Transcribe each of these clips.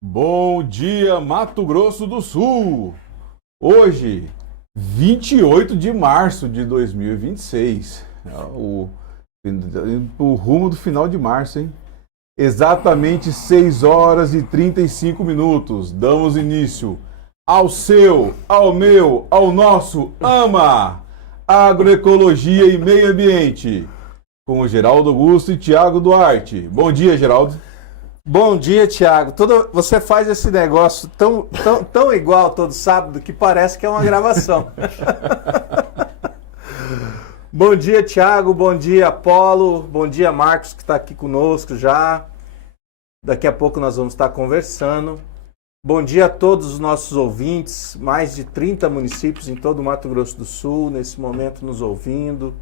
Bom dia, Mato Grosso do Sul! Hoje, 28 de março de 2026. O rumo do final de março, hein? Exatamente 6 horas e 35 minutos. Damos início ao seu, ao meu, ao nosso AMA, Agroecologia e Meio Ambiente, com o Geraldo Augusto e Tiago Duarte. Bom dia, Geraldo. Bom dia, Thiago. Você faz esse negócio tão igual todo sábado que parece que é uma gravação. Bom dia, Thiago. Bom dia, Apolo. Bom dia, Marcos, que está aqui conosco já. Daqui a pouco nós vamos estar conversando. Bom dia a todos os nossos ouvintes. Mais de 30 municípios em todo o Mato Grosso do Sul, nesse momento nos ouvindo.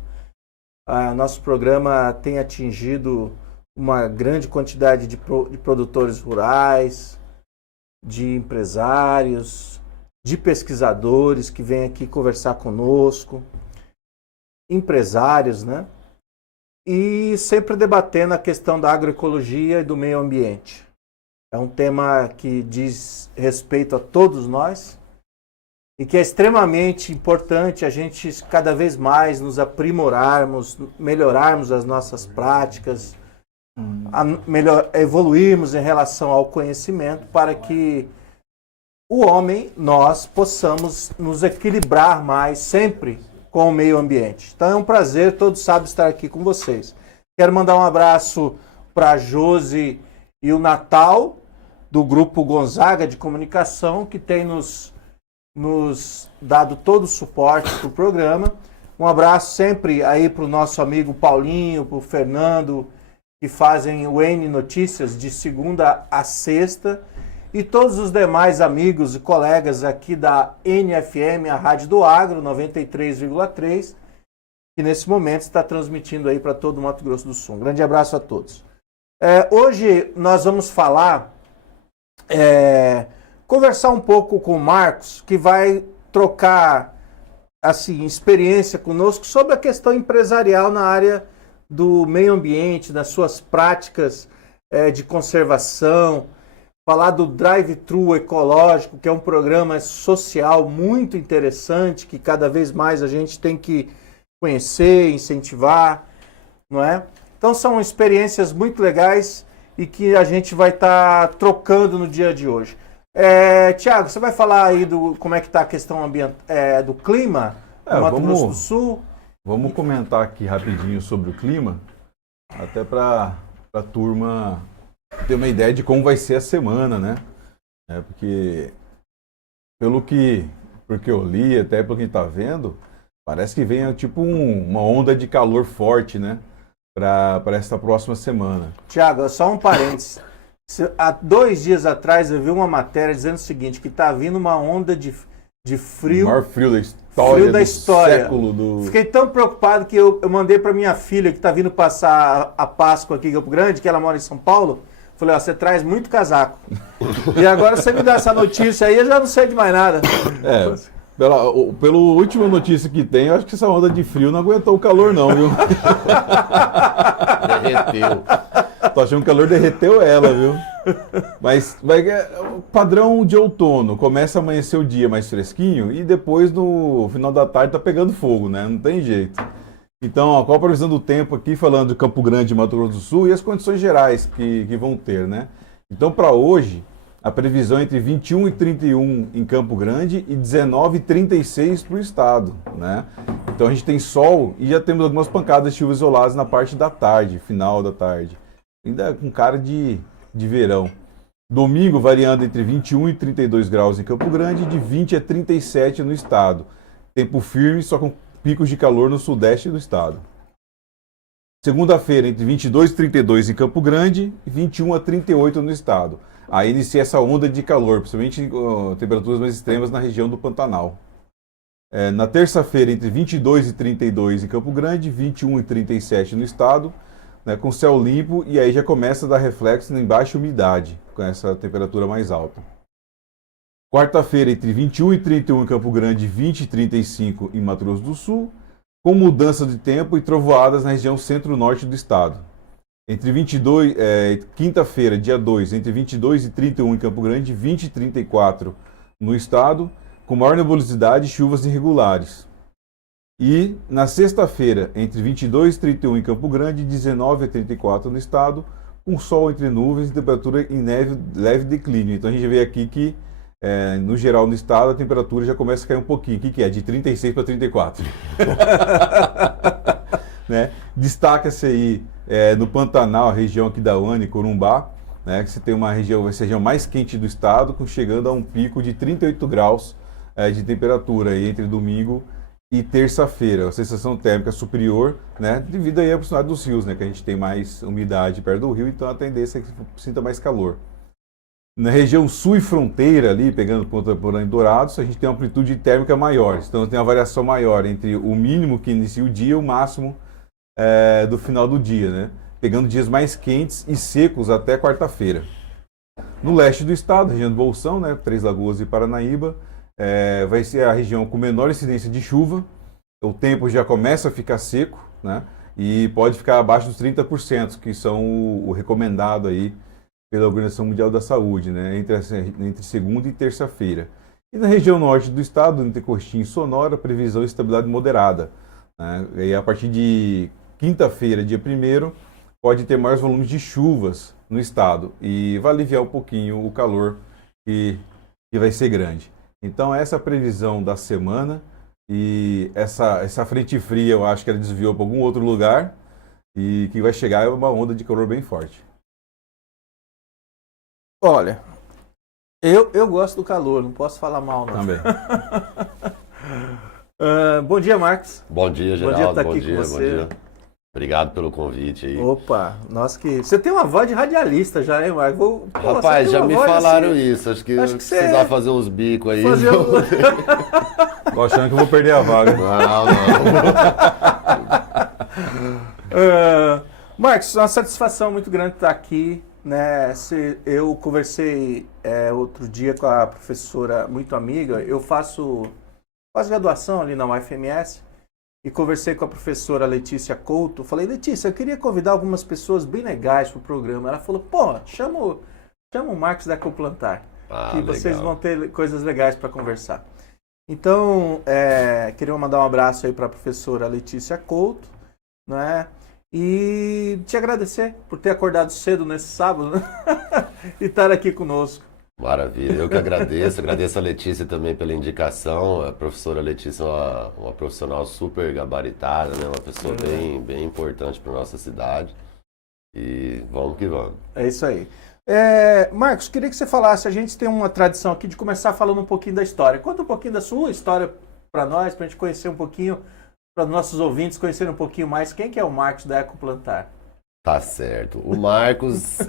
Nosso programa tem atingido uma grande quantidade de produtores rurais, de empresários, de pesquisadores que vêm aqui conversar conosco, empresários, né? E sempre debatendo a questão da agroecologia e do meio ambiente. É um tema que diz respeito a todos nós e que é extremamente importante a gente cada vez mais nos aprimorarmos, melhorarmos as nossas práticas, evoluirmos em relação ao conhecimento para que o homem, nós, possamos nos equilibrar mais sempre com o meio ambiente. Então é um prazer, todo sábado, estar aqui com vocês. Quero mandar um abraço para a Josi e o Natal, do Grupo Gonzaga de Comunicação, que tem nos dado todo o suporte para o programa. Um abraço sempre aí para o nosso amigo Paulinho, para o Fernando, que fazem o N Notícias de segunda a sexta, e todos os demais amigos e colegas aqui da NFM, a Rádio do Agro, 93,3, que nesse momento está transmitindo aí para todo o Mato Grosso do Sul. Um grande abraço a todos. Hoje nós vamos conversar um pouco com o Marcos, que vai trocar assim, experiência conosco sobre a questão empresarial na área do meio ambiente, das suas práticas de conservação, falar do Drive-Thru Ecológico, que é um programa social muito interessante, que cada vez mais a gente tem que conhecer, incentivar, não é? Então são experiências muito legais e que a gente vai estar trocando no dia de hoje. Tiago, você vai falar aí como é que está a questão do clima no Mato Grosso do Sul? Vamos comentar aqui rapidinho sobre o clima, até para a turma ter uma ideia de como vai ser a semana, né? Porque porque eu li, até pelo que está vendo, parece que vem tipo uma onda de calor forte, né? Para esta próxima semana. Tiago, só um parênteses. Há 2 dias atrás eu vi uma matéria dizendo o seguinte, que está vindo uma onda de frio. O maior frio da história. Século do... Fiquei tão preocupado que eu mandei para minha filha, que está vindo passar a Páscoa aqui em Campo Grande, que ela mora em São Paulo. Falei, você traz muito casaco. E agora você me dá essa notícia aí, eu já não sei de mais nada. Pela última notícia que tem, eu acho que essa onda de frio não aguentou o calor não, viu? Derreteu. Tô achando que o calor derreteu ela, viu? Mas padrão de outono, começa a amanhecer o dia mais fresquinho e depois no final da tarde tá pegando fogo, né? Não tem jeito. Então, qual a previsão do tempo aqui, falando de Campo Grande e Mato Grosso do Sul e as condições gerais que vão ter, né? Então, para hoje, a previsão é entre 21 e 31 em Campo Grande e 19 e 36 para o estado, né? Então a gente tem sol e já temos algumas pancadas de chuva isoladas na parte da tarde, final da tarde. Ainda com cara de verão. Domingo variando entre 21 e 32 graus em Campo Grande e de 20 a 37 no estado. Tempo firme, só com picos de calor no sudeste do estado. Segunda-feira entre 22 e 32 em Campo Grande e 21 a 38 no estado. Aí inicia essa onda de calor, principalmente temperaturas mais extremas na região do Pantanal. Na terça-feira entre 22 e 32 em Campo Grande, 21 e 37 no estado, né, com céu limpo, e aí já começa a dar reflexo em baixa umidade, com essa temperatura mais alta. Quarta-feira, entre 21 e 31 em Campo Grande, 20 e 35 em Mato Grosso do Sul, com mudança de tempo e trovoadas na região centro-norte do estado. Entre 22, quinta-feira, dia 2, entre 22 e 31 em Campo Grande, 20 e 34 no estado, com maior nebulosidade e chuvas irregulares. E na sexta-feira, entre 22 e 31 em Campo Grande, 19 a 34 no estado, com sol entre nuvens e temperatura em leve declínio. Então a gente vê aqui que, no geral, no estado, a temperatura já começa a cair um pouquinho. O que é? De 36 para 34. Né? Destaca-se aí no Pantanal, a região aqui da UANI, Corumbá, né? Que você tem uma região, vai ser a região mais quente do estado, chegando a um pico de 38 graus de temperatura aí, entre domingo e terça-feira. A sensação térmica superior, né? Devido aí à proximidade dos rios, né? Que a gente tem mais umidade perto do rio, então a tendência é que sinta mais calor. Na região sul e fronteira, ali, pegando Ponta Porã e Dourados, a gente tem uma amplitude térmica maior. Então tem uma variação maior entre o mínimo que inicia o dia e o máximo do final do dia, né? Pegando dias mais quentes e secos até quarta-feira. No leste do estado, região do Bolsão, né? Três Lagoas e Paranaíba, vai ser a região com menor incidência de chuva. O tempo já começa a ficar seco, né? E pode ficar abaixo dos 30%, que são o recomendado aí pela Organização Mundial da Saúde, né? Entre segunda e terça-feira. E na região norte do estado, entre Coxim e Sonora, previsão de estabilidade moderada, né? E a partir de quinta-feira, dia 1º, pode ter maiores volumes de chuvas no estado e vai aliviar um pouquinho o calor que vai ser grande. Então essa é a previsão da semana e essa frente fria eu acho que ela desviou para algum outro lugar e que vai chegar uma onda de calor bem forte. Olha, eu gosto do calor, não posso falar mal não. Também. Bom dia, Marcos. Bom dia, Geraldo. Bom dia estar aqui com você. Bom dia. Obrigado pelo convite aí. Opa, nossa que... Você tem uma voz de radialista já, hein, Marcos? Rapaz, já me falaram assim, isso. Acho que você precisar fazer uns bicos aí. Tô achando que eu vou perder a vaga. Não. Marcos, uma satisfação muito grande estar aqui, né? Eu conversei outro dia com a professora muito amiga. Eu faço pós-graduação ali na UFMS. E conversei com a professora Letícia Couto. Falei, Letícia, eu queria convidar algumas pessoas bem legais para o programa. Ela falou, pô, chama o Marcos da Ecoplantar, que vocês vão ter coisas legais para conversar. Então, queria mandar um abraço aí para a professora Letícia Couto, né? E te agradecer por ter acordado cedo nesse sábado, né? E estar aqui conosco. Maravilha, eu que agradeço. Agradeço a Letícia também pela indicação. A professora Letícia é uma profissional super gabaritada, né? Uma pessoa bem importante para nossa cidade. E vamos que vamos. É isso aí. Marcos, queria que você falasse, a gente tem uma tradição aqui de começar falando um pouquinho da história. Conta um pouquinho da sua história para nós, para a gente conhecer um pouquinho, para os nossos ouvintes conhecerem um pouquinho mais quem que é o Marcos da Ecoplantar. Tá certo. O Marcos,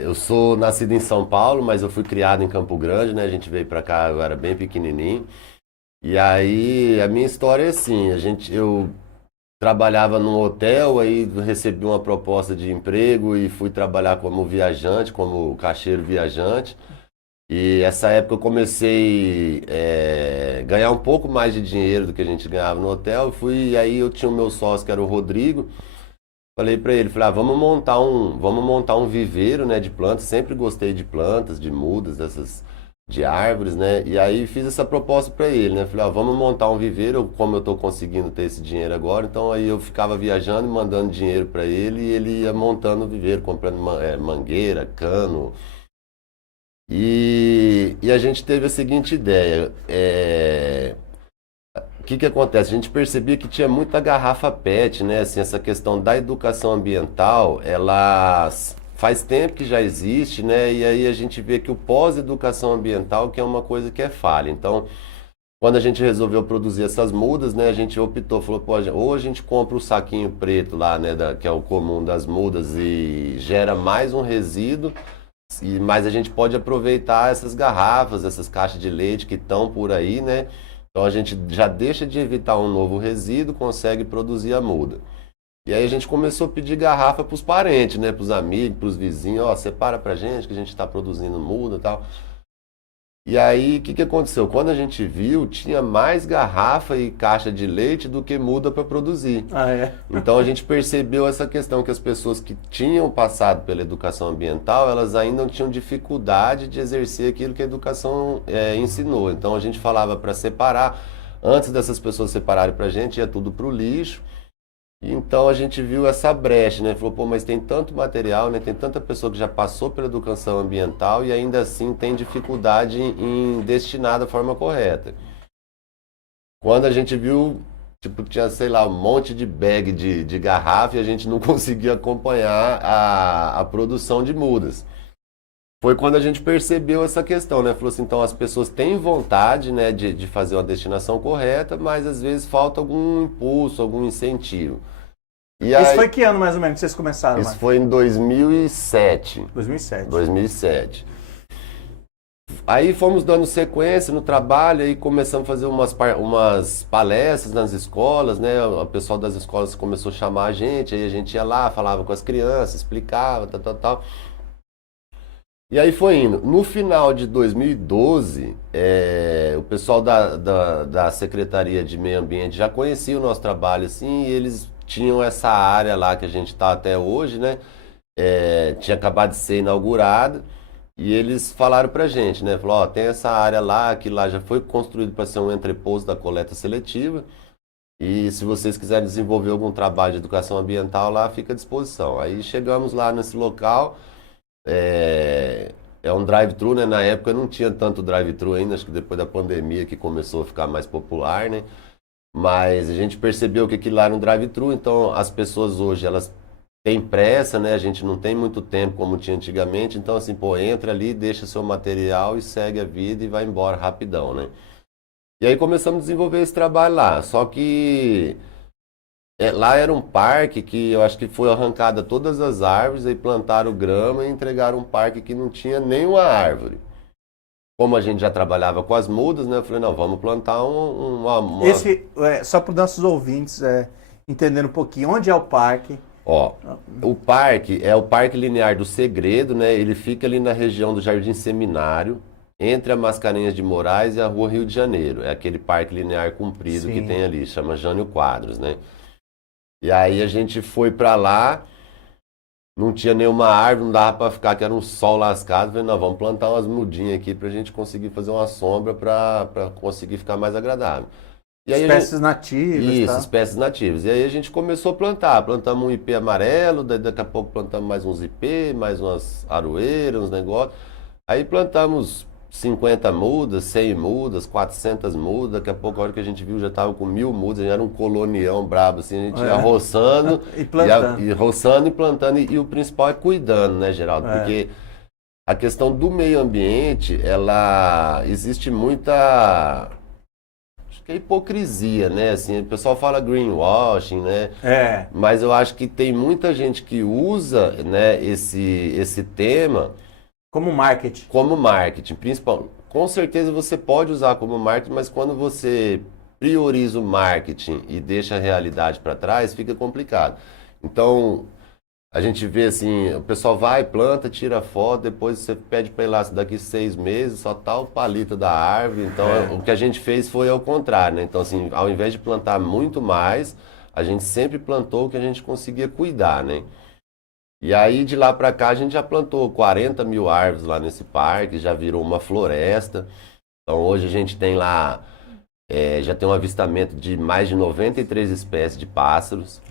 eu sou nascido em São Paulo, mas eu fui criado em Campo Grande, né? A gente veio pra cá, eu era bem pequenininho. E aí, a minha história é assim, eu trabalhava num hotel, aí recebi uma proposta de emprego e fui trabalhar como viajante, como caixeiro viajante. E essa época eu comecei a ganhar um pouco mais de dinheiro do que a gente ganhava no hotel. E aí eu tinha o meu sócio, que era o Rodrigo. Falei para ele, vamos montar um viveiro, né, de plantas. Sempre gostei de plantas, de mudas, de árvores, né? E aí fiz essa proposta para ele, né? Falei, vamos montar um viveiro, como eu estou conseguindo ter esse dinheiro agora. Então aí eu ficava viajando e mandando dinheiro para ele e ele ia montando o viveiro, comprando mangueira, cano. E a gente teve a seguinte ideia. O que acontece? A gente percebia que tinha muita garrafa PET, né? Assim, essa questão da educação ambiental, ela faz tempo que já existe, né? E aí a gente vê que o pós-educação ambiental que é uma coisa que é falha. Então, quando a gente resolveu produzir essas mudas, né? A gente optou, falou, pô, ou a gente compra o saquinho preto lá, né? Que é o comum das mudas e gera mais um resíduo, mas a gente pode aproveitar essas garrafas, essas caixas de leite que estão por aí, né? Então a gente já deixa de evitar um novo resíduo, consegue produzir a muda. E aí a gente começou a pedir garrafa para os parentes, né? Para os amigos, para os vizinhos, separa pra gente que a gente está produzindo muda e tal. E aí, o que aconteceu? Quando a gente viu, tinha mais garrafa e caixa de leite do que muda para produzir. Ah, é? Então a gente percebeu essa questão que as pessoas que tinham passado pela educação ambiental, elas ainda tinham dificuldade de exercer aquilo que a educação ensinou. Então a gente falava para separar, antes dessas pessoas separarem para a gente, ia tudo para o lixo. Então a gente viu essa brecha, né? Falou, pô, mas tem tanto material, né? Tem tanta pessoa que já passou pela educação ambiental e ainda assim tem dificuldade em destinar da forma correta. Quando a gente viu, tipo, tinha, sei lá, um monte de bag de garrafa e a gente não conseguia acompanhar a produção de mudas. Foi quando a gente percebeu essa questão, né? Falou assim, então as pessoas têm vontade, né, de fazer uma destinação correta, mas às vezes falta algum impulso, algum incentivo. E Isso aí, foi que ano mais ou menos que vocês começaram? isso Marcos? foi em 2007. 2007. 2007. Aí fomos dando sequência no trabalho e começamos a fazer umas palestras nas escolas, né? O pessoal das escolas começou a chamar a gente, aí a gente ia lá, falava com as crianças, explicava, tal. E aí foi indo. No final de 2012, o pessoal da Secretaria de Meio Ambiente já conhecia o nosso trabalho, assim, e eles tinham essa área lá que a gente está até hoje, né? Tinha acabado de ser inaugurada, e eles falaram pra gente, né? Falou, ó, tem essa área lá, que lá já foi construído para ser um entreposto da coleta seletiva, e se vocês quiserem desenvolver algum trabalho de educação ambiental lá, fica à disposição. Aí chegamos lá nesse local. É um drive-thru, né? Na época não tinha tanto drive-thru ainda, acho que depois da pandemia que começou a ficar mais popular, né? Mas a gente percebeu que aquilo lá era um drive-thru, então as pessoas hoje, elas têm pressa, né? A gente não tem muito tempo como tinha antigamente, então assim, pô, entra ali, deixa seu material e segue a vida e vai embora rapidão, né? E aí começamos a desenvolver esse trabalho lá, só que... lá era um parque que eu acho que foi arrancada todas as árvores, aí plantaram grama e entregaram um parque que não tinha nenhuma árvore. Como a gente já trabalhava com as mudas, né? Eu falei, não, vamos plantar uma... Só para os nossos ouvintes entenderem um pouquinho, onde é o parque? Ó, o parque é o Parque Linear do Segredo, né? Ele fica ali na região do Jardim Seminário, entre a Mascarenhas de Moraes e a Rua Rio de Janeiro. É aquele parque linear comprido que tem ali, chama Jânio Quadros, né? E aí a gente foi pra lá, não tinha nenhuma árvore, não dava pra ficar, que era um sol lascado. Falei, não, vamos plantar umas mudinhas aqui pra gente conseguir fazer uma sombra pra conseguir ficar mais agradável. E aí Espécies nativas. Isso, tá? espécies nativas. E aí a gente começou a plantar. Plantamos um ipê amarelo, daí daqui a pouco plantamos mais uns ipê, mais umas aroeiras, uns negócios. Aí plantamos 50 mudas, 100 mudas, 400 mudas. Daqui a pouco, a hora que a gente viu, já estava com 1000 mudas. Já era um colonião brabo, assim. A gente ia roçando, e plantando. e roçando e plantando. E o principal é cuidando, né, Geraldo? Porque a questão do meio ambiente, existe muita... que é hipocrisia, né? Assim, o pessoal fala greenwashing, né? Mas eu acho que tem muita gente que usa, né, esse tema como marketing. Como marketing, principalmente. Com certeza você pode usar como marketing, mas quando você prioriza o marketing e deixa a realidade para trás, fica complicado. Então, a gente vê assim, o pessoal vai, planta, tira foto, depois você pede para ir lá, daqui 6 meses, só tá o palito da árvore. Então, o que a gente fez foi ao contrário, né? Então, assim, ao invés de plantar muito mais, a gente sempre plantou o que a gente conseguia cuidar, né? E aí, de lá para cá, a gente já plantou 40 mil árvores lá nesse parque, já virou uma floresta. Então, hoje a gente tem lá, já tem um avistamento de mais de 93 espécies de pássaros.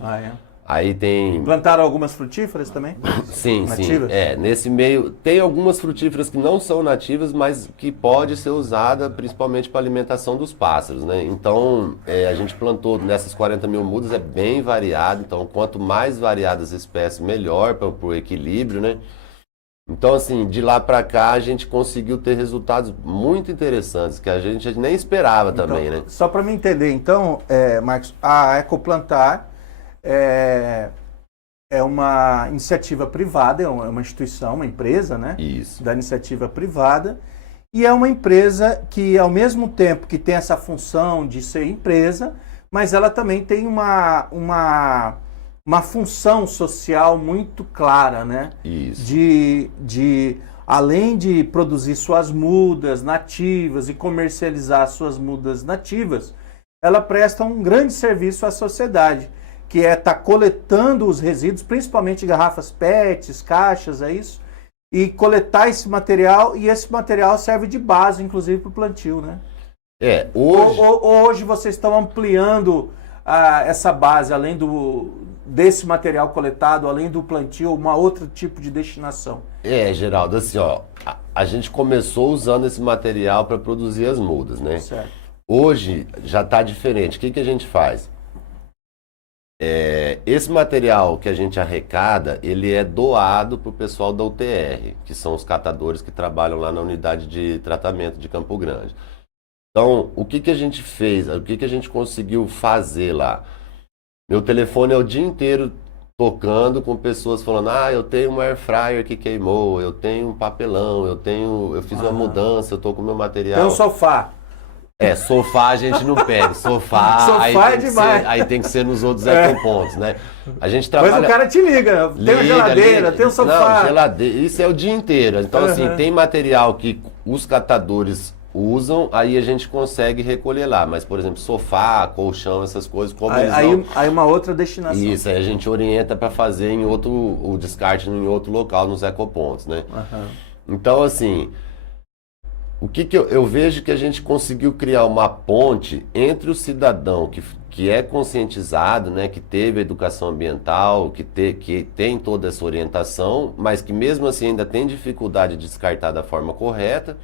Aí tem... Plantaram algumas frutíferas também? Sim, nativas? sim. Nesse meio... Tem algumas frutíferas que não são nativas, mas que pode ser usada principalmente para alimentação dos pássaros, né? Então, a gente plantou nessas 40 mil mudas, é bem variado. Então, quanto mais variadas as espécies, melhor para o equilíbrio, né? Então, assim, de lá para cá, a gente conseguiu ter resultados muito interessantes, que a gente nem esperava também, né? Só para me entender, então, Marcos, a Ecoplantar... É uma iniciativa privada, é uma instituição, uma empresa, né? Isso. Da iniciativa privada. E é uma empresa que, ao mesmo tempo que tem essa função de ser empresa, mas ela também tem uma função social muito clara, né? Isso. De além de produzir suas mudas nativas e comercializar suas mudas nativas, ela presta um grande serviço à sociedade, que é estar coletando os resíduos, principalmente garrafas PETs, caixas, é isso? E coletar esse material, e esse material serve de base, inclusive, para o plantio, né? Hoje vocês estão ampliando essa base, além desse material coletado, além do plantio, uma outro tipo de destinação. Geraldo, assim, ó, a gente começou usando esse material para produzir as mudas, né? Certo. Hoje já está diferente. O que a gente faz? Esse material que a gente arrecada, ele é doado para o pessoal da UTR, que são os catadores que trabalham lá na unidade de tratamento de Campo Grande. Então, o que a gente fez? O que a gente conseguiu fazer lá? Meu telefone é o dia inteiro tocando com pessoas falando: eu tenho um air fryer que queimou, eu tenho um papelão, eu fiz uma mudança, eu tô com meu material. Tem um sofá. Sofá a gente não pega. Sofá é demais. Aí tem que ser nos outros ecopontos, né? A gente trabalha... Mas o cara te liga, tem uma geladeira, tem um sofá. Não, geladeira, isso é o dia inteiro. Então, assim, tem material que os catadores usam, aí a gente consegue recolher lá. Mas, por exemplo, sofá, colchão, essas coisas, como aí uma outra destinação. Isso, aí a gente orienta para fazer o descarte em outro local, nos ecopontos, né? Então, assim... O que eu vejo que a gente conseguiu criar uma ponte entre o cidadão que é conscientizado, né, que teve educação ambiental, que tem toda essa orientação, mas que mesmo assim ainda tem dificuldade de descartar da forma correta,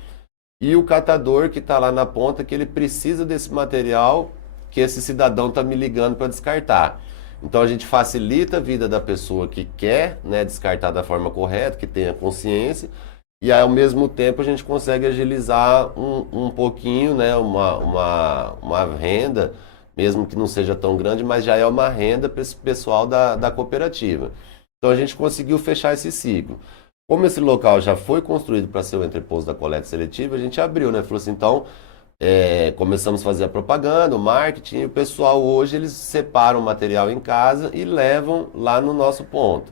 e o catador que está lá na ponta, que ele precisa desse material que esse cidadão está me ligando para descartar. Então a gente facilita a vida da pessoa que quer, né, descartar da forma correta, que tenha consciência, e ao mesmo tempo a gente consegue agilizar um pouquinho, né, uma renda, mesmo que não seja tão grande, mas já é uma renda para esse pessoal da cooperativa. Então a gente conseguiu fechar esse ciclo. Como esse local já foi construído para ser o entreposto da coleta seletiva, a gente abriu, né? Falou assim, então, começamos a fazer a propaganda, o marketing, e o pessoal hoje eles separam o material em casa e levam lá no nosso ponto.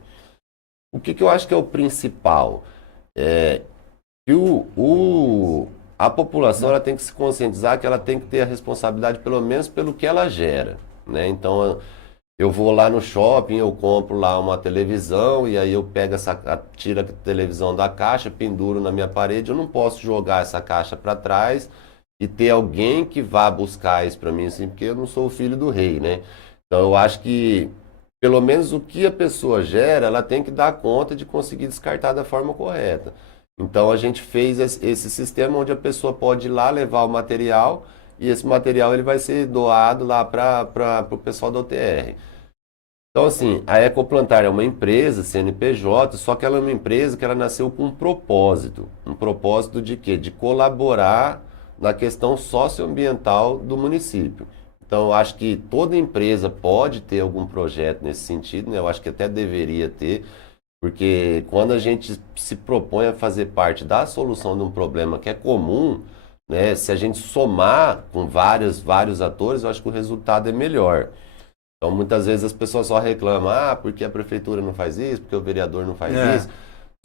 O que eu acho que é o principal? A população ela tem que se conscientizar que ela tem que ter a responsabilidade pelo menos pelo que ela gera, né? Então eu vou lá no shopping, eu compro lá uma televisão e aí eu pego tiro a televisão da caixa, penduro na minha parede. Eu não posso jogar essa caixa para trás e ter alguém que vá buscar isso para mim, assim, porque eu não sou o filho do rei, né? Então eu acho que pelo menos o que a pessoa gera, ela tem que dar conta de conseguir descartar da forma correta. Então a gente fez esse sistema onde a pessoa pode ir lá levar o material e esse material ele vai ser doado lá para o pessoal da UTR. Então assim, a Ecoplantar é uma empresa, CNPJ, só que ela é uma empresa que ela nasceu com um propósito. Um propósito de quê? De colaborar na questão socioambiental do município. Então, eu acho que toda empresa pode ter algum projeto nesse sentido, né? Eu acho que até deveria ter, porque quando a gente se propõe a fazer parte da solução de um problema que é comum, né? Se a gente somar com vários atores, eu acho que o resultado é melhor. Então, muitas vezes as pessoas só reclamam, porque a prefeitura não faz isso, porque o vereador não faz isso.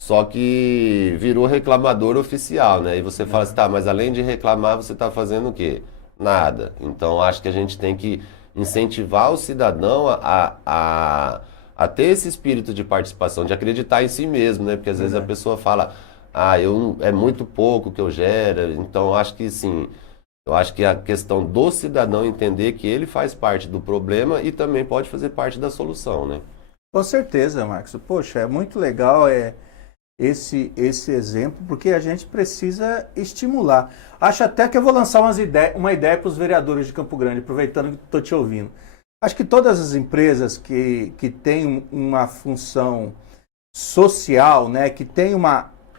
Só que virou reclamador oficial, né? E você fala assim, tá, mas além de reclamar, você está fazendo o quê? Nada. Então, acho que a gente tem que incentivar o cidadão a ter esse espírito de participação, de acreditar em si mesmo, né? Porque às vezes a pessoa fala, é muito pouco que eu gero. Então, acho que sim, eu acho que a questão do cidadão entender que ele faz parte do problema e também pode fazer parte da solução, né? Com certeza, Marcos. Poxa, é muito legal esse exemplo, porque a gente precisa estimular. Acho até que eu vou lançar uma ideia para os vereadores de Campo Grande, aproveitando que estou te ouvindo. Acho que todas as empresas que têm uma função social, né, que tem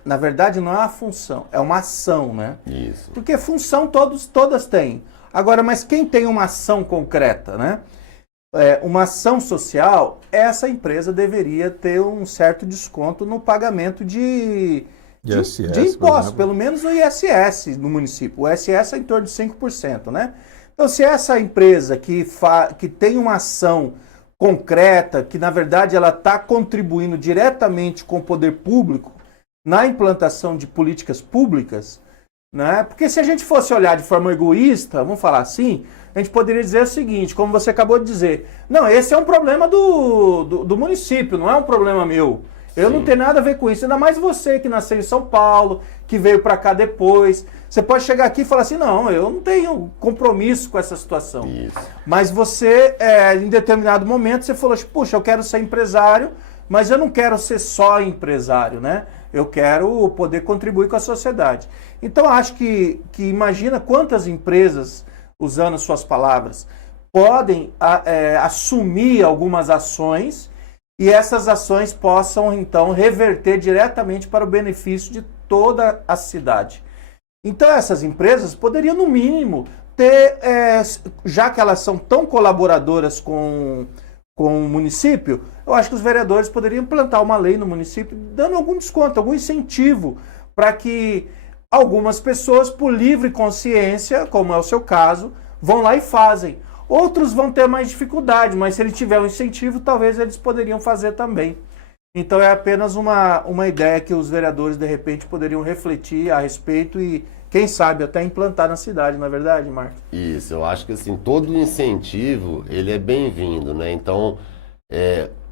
na verdade não é uma função, é uma ação, né? Isso. Porque função todas têm. Agora, mas quem tem uma ação concreta, né? Uma ação social, essa empresa deveria ter um certo desconto no pagamento de impostos, pelo menos no ISS no município. O ISS é em torno de 5%, né? Então, se essa empresa que tem uma ação concreta, que na verdade ela está contribuindo diretamente com o poder público, na implantação de políticas públicas, né? Porque se a gente fosse olhar de forma egoísta, vamos falar assim, a gente poderia dizer o seguinte, como você acabou de dizer, não, esse é um problema do município, não é um problema meu. Eu não tenho nada a ver com isso, ainda mais você que nasceu em São Paulo, que veio para cá depois. Você pode chegar aqui e falar assim, não, eu não tenho compromisso com essa situação. Isso. Mas você, em determinado momento, você falou, puxa, eu quero ser empresário, mas eu não quero ser só empresário, né? Eu quero poder contribuir com a sociedade. Então, acho que imagina quantas empresas, usando suas palavras, podem assumir algumas ações e essas ações possam, então, reverter diretamente para o benefício de toda a cidade. Então, essas empresas poderiam, no mínimo, ter, já que elas são tão colaboradoras com o município, eu acho que os vereadores poderiam implantar uma lei no município dando algum desconto, algum incentivo para que algumas pessoas, por livre consciência, como é o seu caso, vão lá e fazem. Outros vão ter mais dificuldade, mas se ele tiver um incentivo, talvez eles poderiam fazer também. Então é apenas uma ideia que os vereadores, de repente, poderiam refletir a respeito e, quem sabe, até implantar na cidade, não é verdade, Marcos? Isso, eu acho que assim, todo incentivo, ele é bem-vindo, né? Então,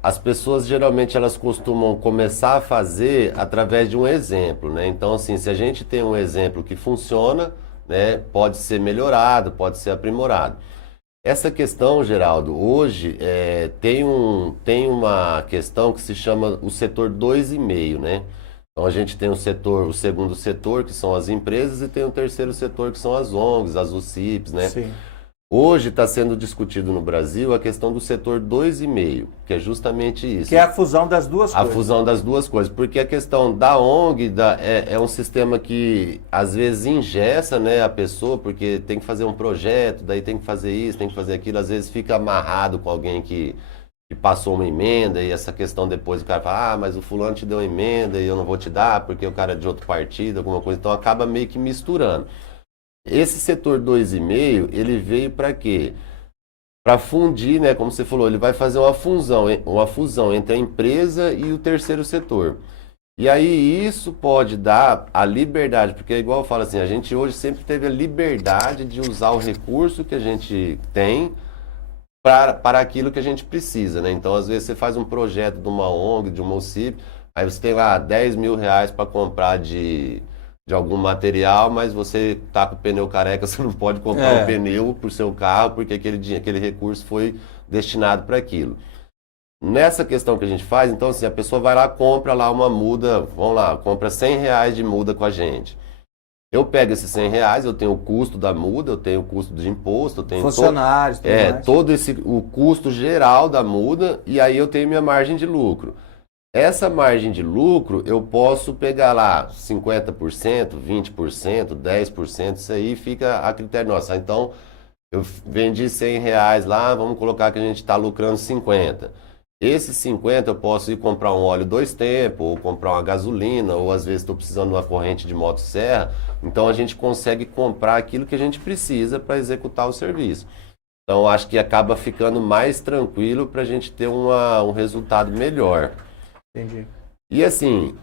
as pessoas geralmente elas costumam começar a fazer através de um exemplo, né? Então, assim, se a gente tem um exemplo que funciona, né, pode ser melhorado, pode ser aprimorado. Essa questão, Geraldo, hoje tem uma questão que se chama o setor 2,5, né? Então a gente tem o segundo setor, que são as empresas, e tem o terceiro setor, que são as ONGs, as UCIPs, né? Sim. Hoje está sendo discutido no Brasil a questão do setor 2,5, que é justamente isso. Que é a fusão das duas coisas. A fusão das duas coisas, porque a questão da ONG é um sistema que às vezes engessa, né, a pessoa, porque tem que fazer um projeto, daí tem que fazer isso, tem que fazer aquilo, às vezes fica amarrado com alguém que passou uma emenda e essa questão depois o cara fala, mas o fulano te deu uma emenda e eu não vou te dar porque o cara é de outro partido, alguma coisa, então acaba meio que misturando. Esse setor 2,5, ele veio para quê? Para fundir, né? Como você falou, ele vai fazer uma fusão entre a empresa e o terceiro setor. E aí isso pode dar a liberdade, porque igual eu falo assim, a gente hoje sempre teve a liberdade de usar o recurso que a gente tem para aquilo que a gente precisa, né? Então, às vezes você faz um projeto de uma ONG, de uma OCIP, aí você tem lá R$10 mil para comprar de algum material, mas você tá com o pneu careca, você não pode comprar um pneu para o seu carro, porque aquele recurso foi destinado para aquilo. Nessa questão que a gente faz, então assim, a pessoa vai lá, compra lá uma muda, vamos lá, compra R$100 de muda com a gente. Eu pego esses R$100, eu tenho o custo da muda, eu tenho o custo de imposto, eu tenho funcionários, todo o custo geral da muda, e aí eu tenho minha margem de lucro. Essa margem de lucro, eu posso pegar lá 50%, 20%, 10%, isso aí fica a critério nosso. Então, eu vendi R$100 lá, vamos colocar que a gente está lucrando 50. Esses 50 eu posso ir comprar um óleo 2 tempos, ou comprar uma gasolina, ou às vezes estou precisando de uma corrente de motosserra. Então, a gente consegue comprar aquilo que a gente precisa para executar o serviço. Então, acho que acaba ficando mais tranquilo para a gente ter um resultado melhor. Entendi. E assim,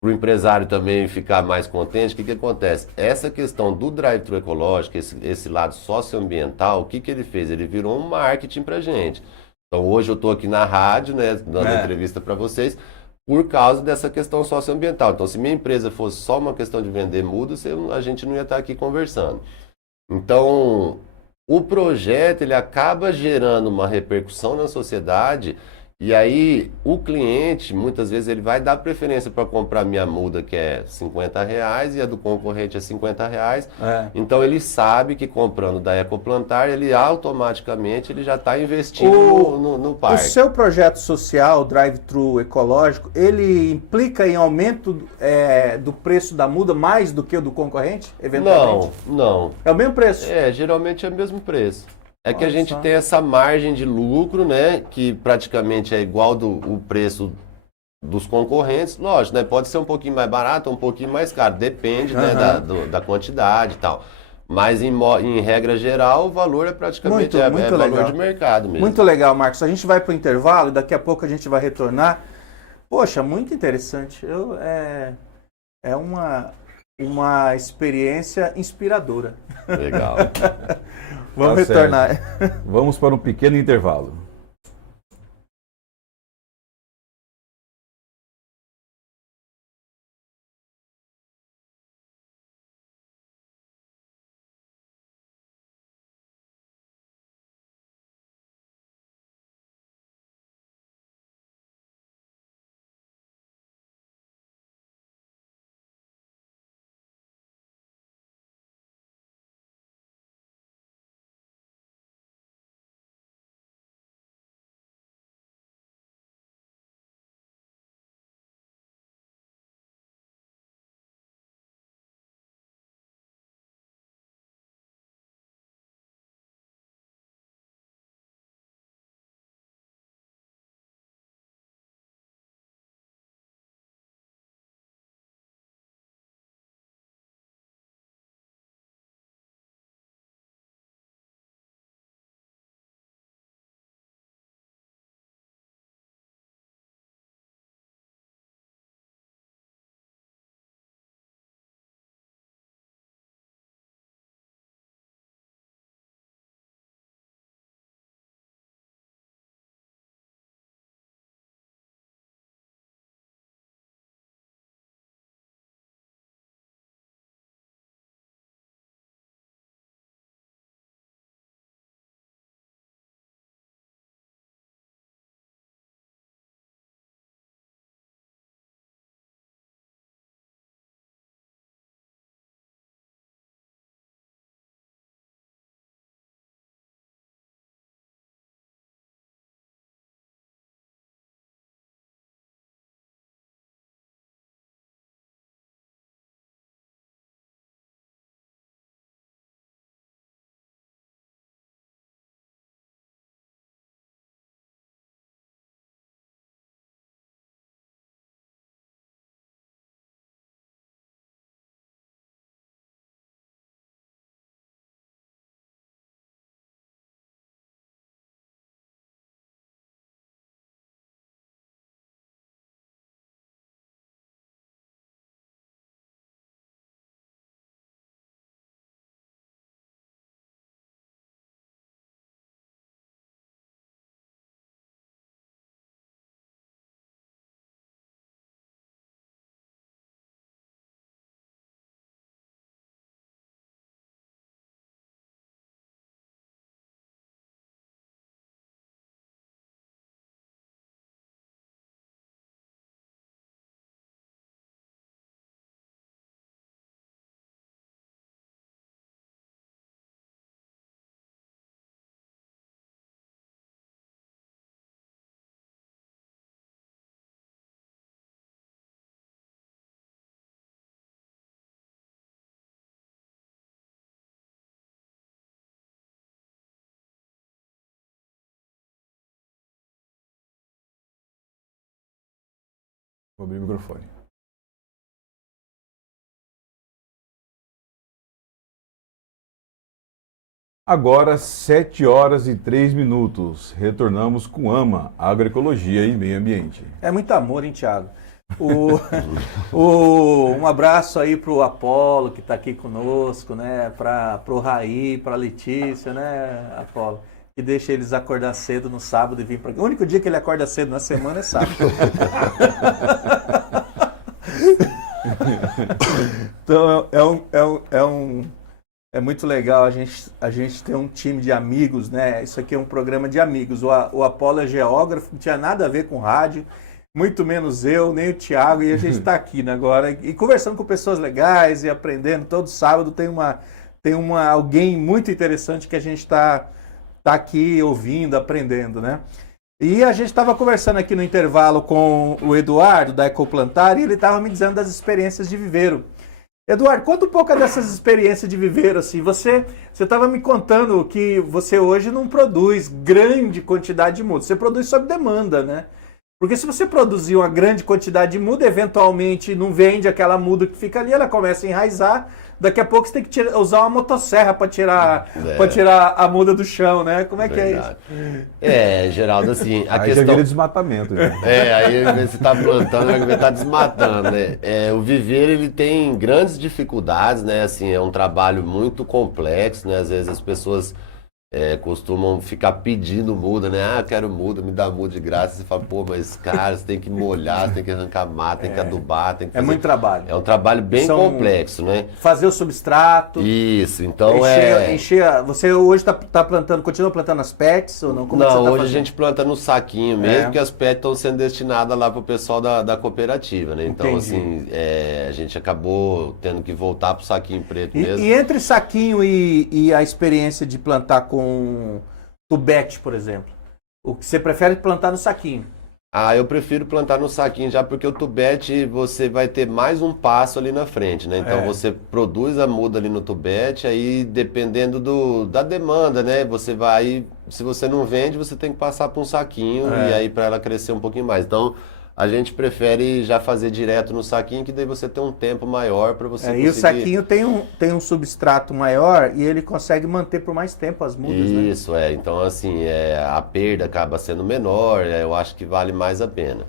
para o empresário também ficar mais contente, o que acontece? Essa questão do drive-thru ecológico, esse lado socioambiental, o que ele fez? Ele virou um marketing para a gente. Então hoje eu estou aqui na rádio, né, dando entrevista para vocês, por causa dessa questão socioambiental. Então se minha empresa fosse só uma questão de vender mudas, a gente não ia estar aqui conversando. Então o projeto ele acaba gerando uma repercussão na sociedade. E aí, o cliente, muitas vezes, ele vai dar preferência para comprar minha muda, que é R$50, e a do concorrente é R$50. Então, ele sabe que comprando da Ecoplantar, ele automaticamente já está investindo no parque. O seu projeto social, Drive-Thru Ecológico, ele implica em aumento do preço da muda mais do que o do concorrente, eventualmente? Não. É o mesmo preço? Geralmente é o mesmo preço. É que a gente tem essa margem de lucro, né, que praticamente é igual o preço dos concorrentes. Lógico, né, pode ser um pouquinho mais barato ou um pouquinho mais caro, depende né, da quantidade e tal. Mas em regra geral, o valor é praticamente valor de mercado mesmo. Muito legal, Marcos. A gente vai para o intervalo e daqui a pouco a gente vai retornar Poxa, muito interessante. É uma experiência inspiradora. Legal. Vamos Tá retornar. Vamos para um pequeno intervalo. Vou abrir o microfone. Agora, 7 horas e 3 minutos. Retornamos com AMA, Agroecologia e Meio Ambiente. É muito amor, hein, Thiago? Um abraço aí pro Apolo, que está aqui conosco, né? Pro Raí, pra Letícia, né, Apolo? Que deixa eles acordar cedo no sábado e vir para. O único dia que ele acorda cedo na semana é sábado. Então é muito legal a gente ter um time de amigos, né? Isso aqui é um programa de amigos. O Apolo é geógrafo, não tinha nada a ver com rádio, muito menos eu, nem o Thiago, e a gente está aqui, né, agora e conversando com pessoas legais e aprendendo. Todo sábado tem alguém muito interessante que a gente está aqui ouvindo, aprendendo, né? E a gente estava conversando aqui no intervalo com o Eduardo, da Ecoplantar, e ele estava me dizendo das experiências de viveiro. Eduardo, conta um pouco dessas experiências de viveiro, assim. Você estava me contando que você hoje não produz grande quantidade de mudas, você produz sob demanda, né? Porque se você produzir uma grande quantidade de muda, eventualmente não vende aquela muda que fica ali, ela começa a enraizar. Daqui a pouco você tem que usar uma motosserra para tirar a muda do chão, né? Como é que é isso? Geraldo, assim, a Aí questão... já vira desmatamento. Já. Aí você está plantando, vai estar desmatando, né? O viveiro, ele tem grandes dificuldades, né? Assim, é um trabalho muito complexo, né? Às vezes as pessoas costumam ficar pedindo muda, né? Ah, quero muda, me dá muda de graça. Você fala, pô, mas cara, você tem que molhar, você tem que arrancar mato, tem que adubar, tem que fazer... É muito trabalho. É um trabalho bem complexo, né? Fazer o substrato. Isso, então Você hoje está plantando, continua plantando as PETs ou não? Como não, você tá hoje fazendo? a gente planta no saquinho mesmo, porque as PETs estão sendo destinadas lá para o pessoal da cooperativa, né? Então, Entendi. assim, a gente acabou tendo que voltar para o saquinho preto mesmo. E entre saquinho e a experiência de plantar com tubete, por exemplo, o que você prefere plantar no saquinho? Ah, eu prefiro plantar no saquinho já, porque o tubete você vai ter mais um passo ali na frente, né? Então você produz a muda ali no tubete, aí dependendo da demanda, né? Você vai, se você não vende, você tem que passar para um saquinho e aí para ela crescer um pouquinho mais. Então a gente prefere já fazer direto no saquinho, que daí você tem um tempo maior para você conseguir... E o saquinho tem um substrato maior e ele consegue manter por mais tempo as mudas, né? Isso, então assim, a perda acaba sendo menor, eu acho que vale mais a pena.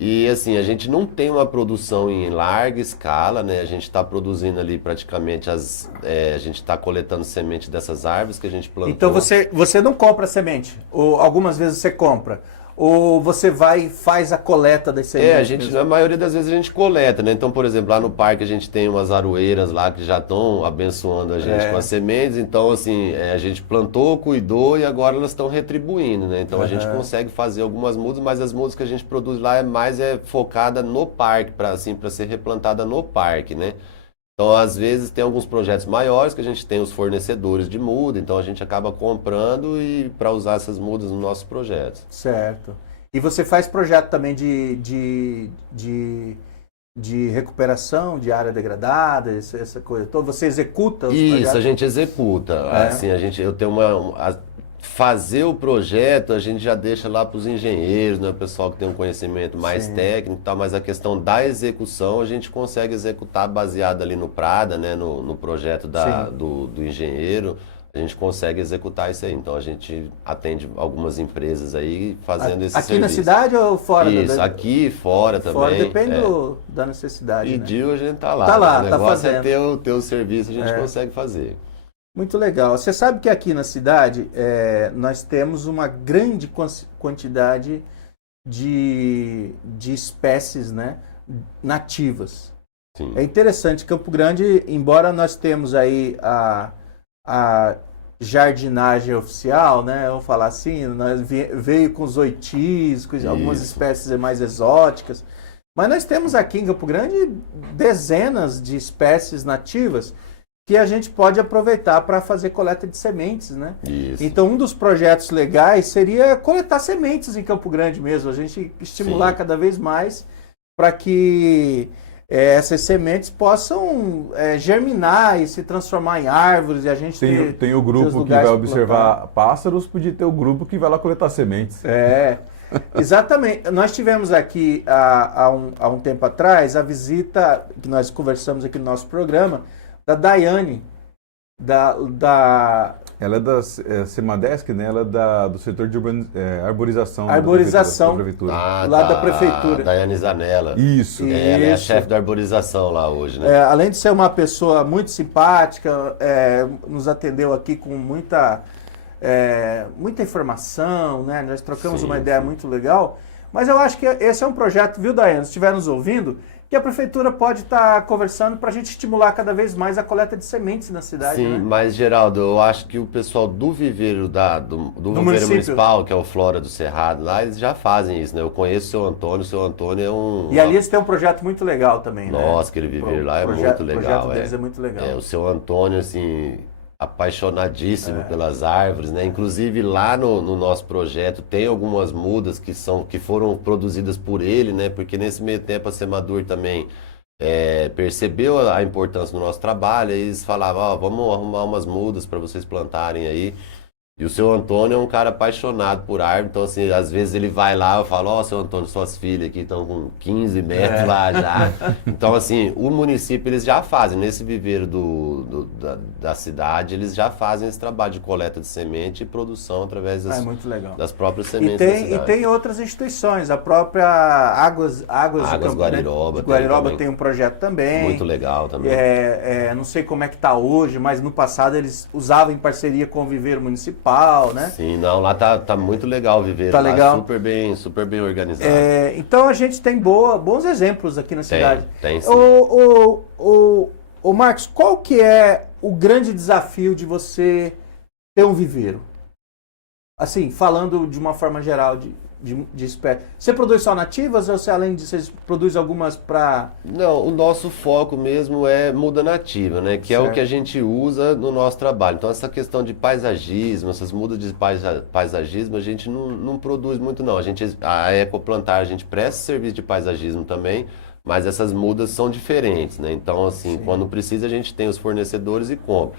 E assim, a gente não tem uma produção em larga escala, né? A gente está produzindo ali praticamente a gente está coletando semente dessas árvores que a gente plantou. Então você não compra semente, ou algumas vezes você compra. Ou você vai e faz a coleta das sementes? Na maioria das vezes a gente coleta, né? Então, por exemplo, lá no parque a gente tem umas aroeiras lá que já estão abençoando a gente com as sementes. Então, assim, a gente plantou, cuidou e agora elas estão retribuindo, né? Então a gente consegue fazer algumas mudas, mas as mudas que a gente produz lá é focada no parque, para ser replantada no parque, né? Então, às vezes, tem alguns projetos maiores que a gente tem os fornecedores de muda, então a gente acaba comprando para usar essas mudas nos nossos projetos. Certo. E você faz projeto também de recuperação de área degradada, essa coisa toda? Você executa os projetos? Isso, a gente executa. Assim, eu tenho fazer o projeto, a gente já deixa lá para os engenheiros, né, o pessoal que tem um conhecimento mais técnico e tal, mas a questão da execução a gente consegue executar baseado ali no Prada, né, no projeto do engenheiro, a gente consegue executar isso aí. Então a gente atende algumas empresas aí fazendo esse serviço. Aqui na cidade ou fora? Isso, aqui e fora também. Fora, depende da necessidade. Pediu, a gente tá lá. Tá lá, o tá negócio fazendo. ter o serviço, a gente consegue fazer. Muito legal. Você sabe que aqui na cidade nós temos uma grande quantidade de espécies, né, nativas. Sim. É interessante, Campo Grande, embora nós temos aí a jardinagem oficial, né, vamos falar assim, nós veio com os oitis, com algumas espécies mais exóticas, mas nós temos aqui em Campo Grande dezenas de espécies nativas que a gente pode aproveitar para fazer coleta de sementes, né? Isso. Então, um dos projetos legais seria coletar sementes em Campo Grande mesmo, a gente estimular cada vez mais para que essas sementes possam germinar e se transformar em árvores e a gente tem o grupo que vai observar pássaros, podia ter o grupo que vai lá coletar sementes. Exatamente. Nós tivemos aqui há um tempo atrás a visita que nós conversamos aqui no nosso programa da Daiane, Ela é da Semadesc, né? Ela é do setor de arborização. Arborização, da prefeitura. lá da prefeitura. Daiane Zanella. Isso. Ela é a chefe da arborização lá hoje, né? Além de ser uma pessoa muito simpática, nos atendeu aqui com muita informação, né? Nós trocamos uma ideia muito legal. Mas eu acho que esse é um projeto, viu, Daiane? Se estiver nos ouvindo, que a prefeitura pode estar conversando para a gente estimular cada vez mais a coleta de sementes na cidade. Sim, né? mas Geraldo, eu acho que o pessoal do viveiro do viveiro municipal, que é o Flora do Cerrado, lá eles já fazem isso, né? Eu conheço o seu Antônio é um... E ali eles têm um projeto muito legal também, né? Nossa, aquele viveiro lá é muito legal. O projeto deles é muito legal. O seu Antônio, assim, apaixonadíssimo pelas árvores, né? Inclusive lá no nosso projeto tem algumas mudas que foram produzidas por ele, né? Porque nesse meio tempo a Semadur também percebeu a importância do nosso trabalho, e eles falavam, vamos arrumar umas mudas para vocês plantarem aí. E o seu Antônio é um cara apaixonado por árvore, então assim, às vezes ele vai lá, eu falo, ó, seu Antônio, suas filhas aqui estão com 15 metros lá já. Então assim, o município eles já fazem, nesse viveiro da cidade, eles já fazem esse trabalho de coleta de semente e produção através muito legal. das próprias E sementes da tem, cidade. e tem outras instituições, a própria Águas de Guariroba, Guariroba tem um projeto também. Muito legal também. Não sei como é que está hoje, mas no passado eles usavam em parceria com o Viveiro Municipal, né? Sim, não, lá tá muito legal o viveiro. Tá legal. Super bem organizado. Então a gente tem bons exemplos aqui na cidade. Tem sim. Ô Marcos, qual que é o grande desafio de você ter um viveiro? Assim, falando de uma forma geral de espécie. Você produz só nativas ou você, além disso, você produz algumas para... Não, o nosso foco mesmo é muda nativa, né? Que Certo. é o que a gente usa no nosso trabalho. Então, essa questão de paisagismo, essas mudas de paisagismo, a gente não produz muito, não. A Ecoplantar, a gente presta serviço de paisagismo também, mas essas mudas são diferentes, né? Então, assim, Sim. quando precisa, a gente tem os fornecedores e compra.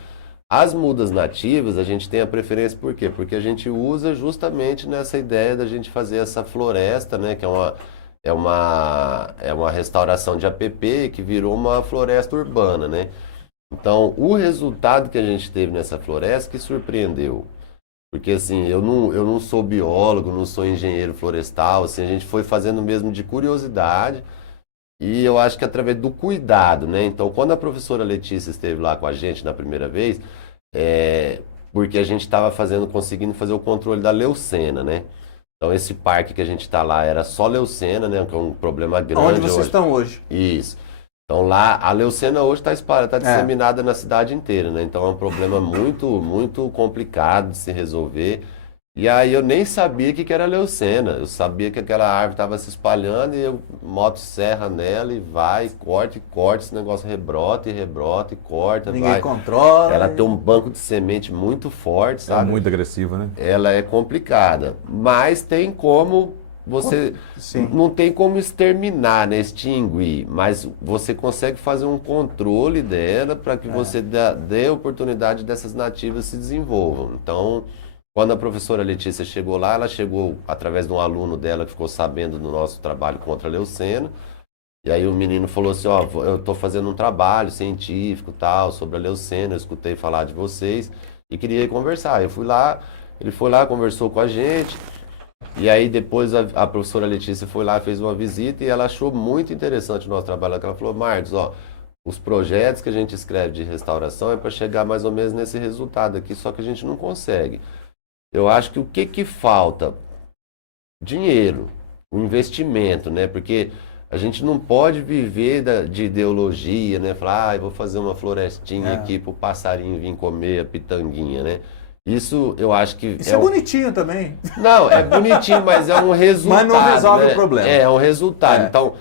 As mudas nativas, a gente tem a preferência por quê? Porque a gente usa justamente nessa ideia da gente fazer essa floresta, né? Que é uma restauração de APP que virou uma floresta urbana, né? Então, o resultado que a gente teve nessa floresta que surpreendeu. Porque, assim, eu não sou biólogo, não sou engenheiro florestal, assim, a gente foi fazendo mesmo de curiosidade. E eu acho que através do cuidado, né? Então, quando a professora Letícia esteve lá com a gente na primeira vez, porque a gente estava conseguindo fazer o controle da leucena, né? Então, esse parque que a gente está lá era só leucena, né? Que é um problema grande Onde vocês estão hoje? Isso. Então, lá, a leucena hoje está espalhada, está disseminada na cidade inteira, né? Então, é um problema muito, muito complicado de se resolver. E aí eu nem sabia o que era leucena. Eu sabia que aquela árvore estava se espalhando e eu motosserra nela e vai, corta, esse negócio rebrota e corta, Ninguém controla. Ela tem um banco de semente muito forte, É sabe? muito agressiva, né? Ela é complicada, mas tem como você... Sim. Não tem como exterminar, né? Extinguir, mas você consegue fazer um controle dela para que você dê oportunidade dessas nativas se desenvolvam. Então... Quando a professora Letícia chegou lá, ela chegou através de um aluno dela que ficou sabendo do nosso trabalho contra a leucena. E aí o menino falou assim, ó, eu estou fazendo um trabalho científico tal, sobre a leucena, eu escutei falar de vocês e queria conversar. Eu fui lá, ele foi lá, conversou com a gente. E aí depois a professora Letícia foi lá, fez uma visita e ela achou muito interessante o nosso trabalho. Ela falou, Marcos, ó, os projetos que a gente escreve de restauração é para chegar mais ou menos nesse resultado aqui, só que a gente não consegue. Eu acho que o que falta? Dinheiro, o investimento, né? Porque a gente não pode viver de ideologia, né? Falar, eu vou fazer uma florestinha aqui para o passarinho vir comer a pitanguinha, né? Isso eu acho que... Isso é bonitinho também. Não, é bonitinho, mas é um resultado. Mas não resolve né? o problema. É um resultado. É. Então,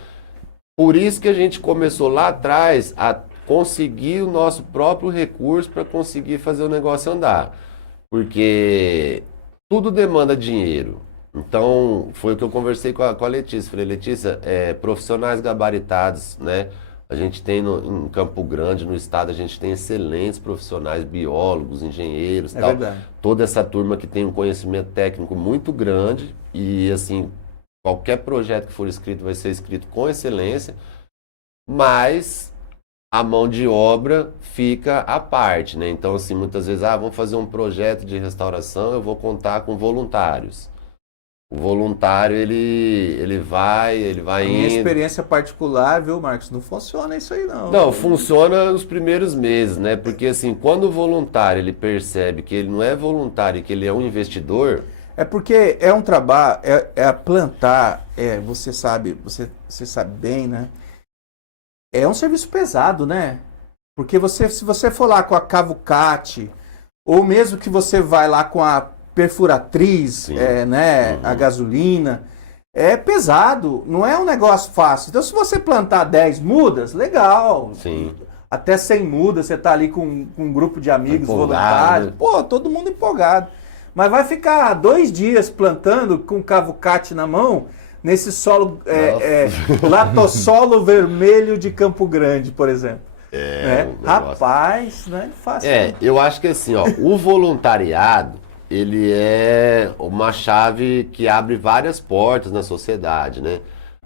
por isso que a gente começou lá atrás a conseguir o nosso próprio recurso para conseguir fazer o negócio andar. Porque tudo demanda dinheiro. Então, foi o que eu conversei com a Letícia. Falei, Letícia, profissionais gabaritados, né? A gente tem em Campo Grande, no estado, a gente tem excelentes profissionais, biólogos, engenheiros, tal. Verdade. Toda essa turma que tem um conhecimento técnico muito grande e, assim, qualquer projeto que for escrito vai ser escrito com excelência, mas a mão de obra fica à parte, né? Então, assim, muitas vezes, vamos fazer um projeto de restauração, eu vou contar com voluntários. O voluntário, ele vai Minha indo. experiência particular, viu, Marcos? Não funciona isso aí, não. Não, funciona nos primeiros meses, né? Porque, assim, quando o voluntário, ele percebe que ele não é voluntário, que ele é um investidor... É porque é um trabalho, plantar, você sabe bem, né? É um serviço pesado, né? Porque se você for lá com a cavucate, ou mesmo que você vai lá com a perfuratriz, né? A gasolina, é pesado, não é um negócio fácil. Então, se você plantar 10 mudas, legal. Sim. Até 100 mudas, você tá ali com um grupo de amigos voluntários. Né? Pô, todo mundo empolgado. Mas vai ficar 2 dias plantando com cavucate na mão, nesse solo, latossolo vermelho de Campo Grande, por exemplo. Um Rapaz, não é fácil. eu acho que assim, ó, o voluntariado, ele é uma chave que abre várias portas na sociedade, né?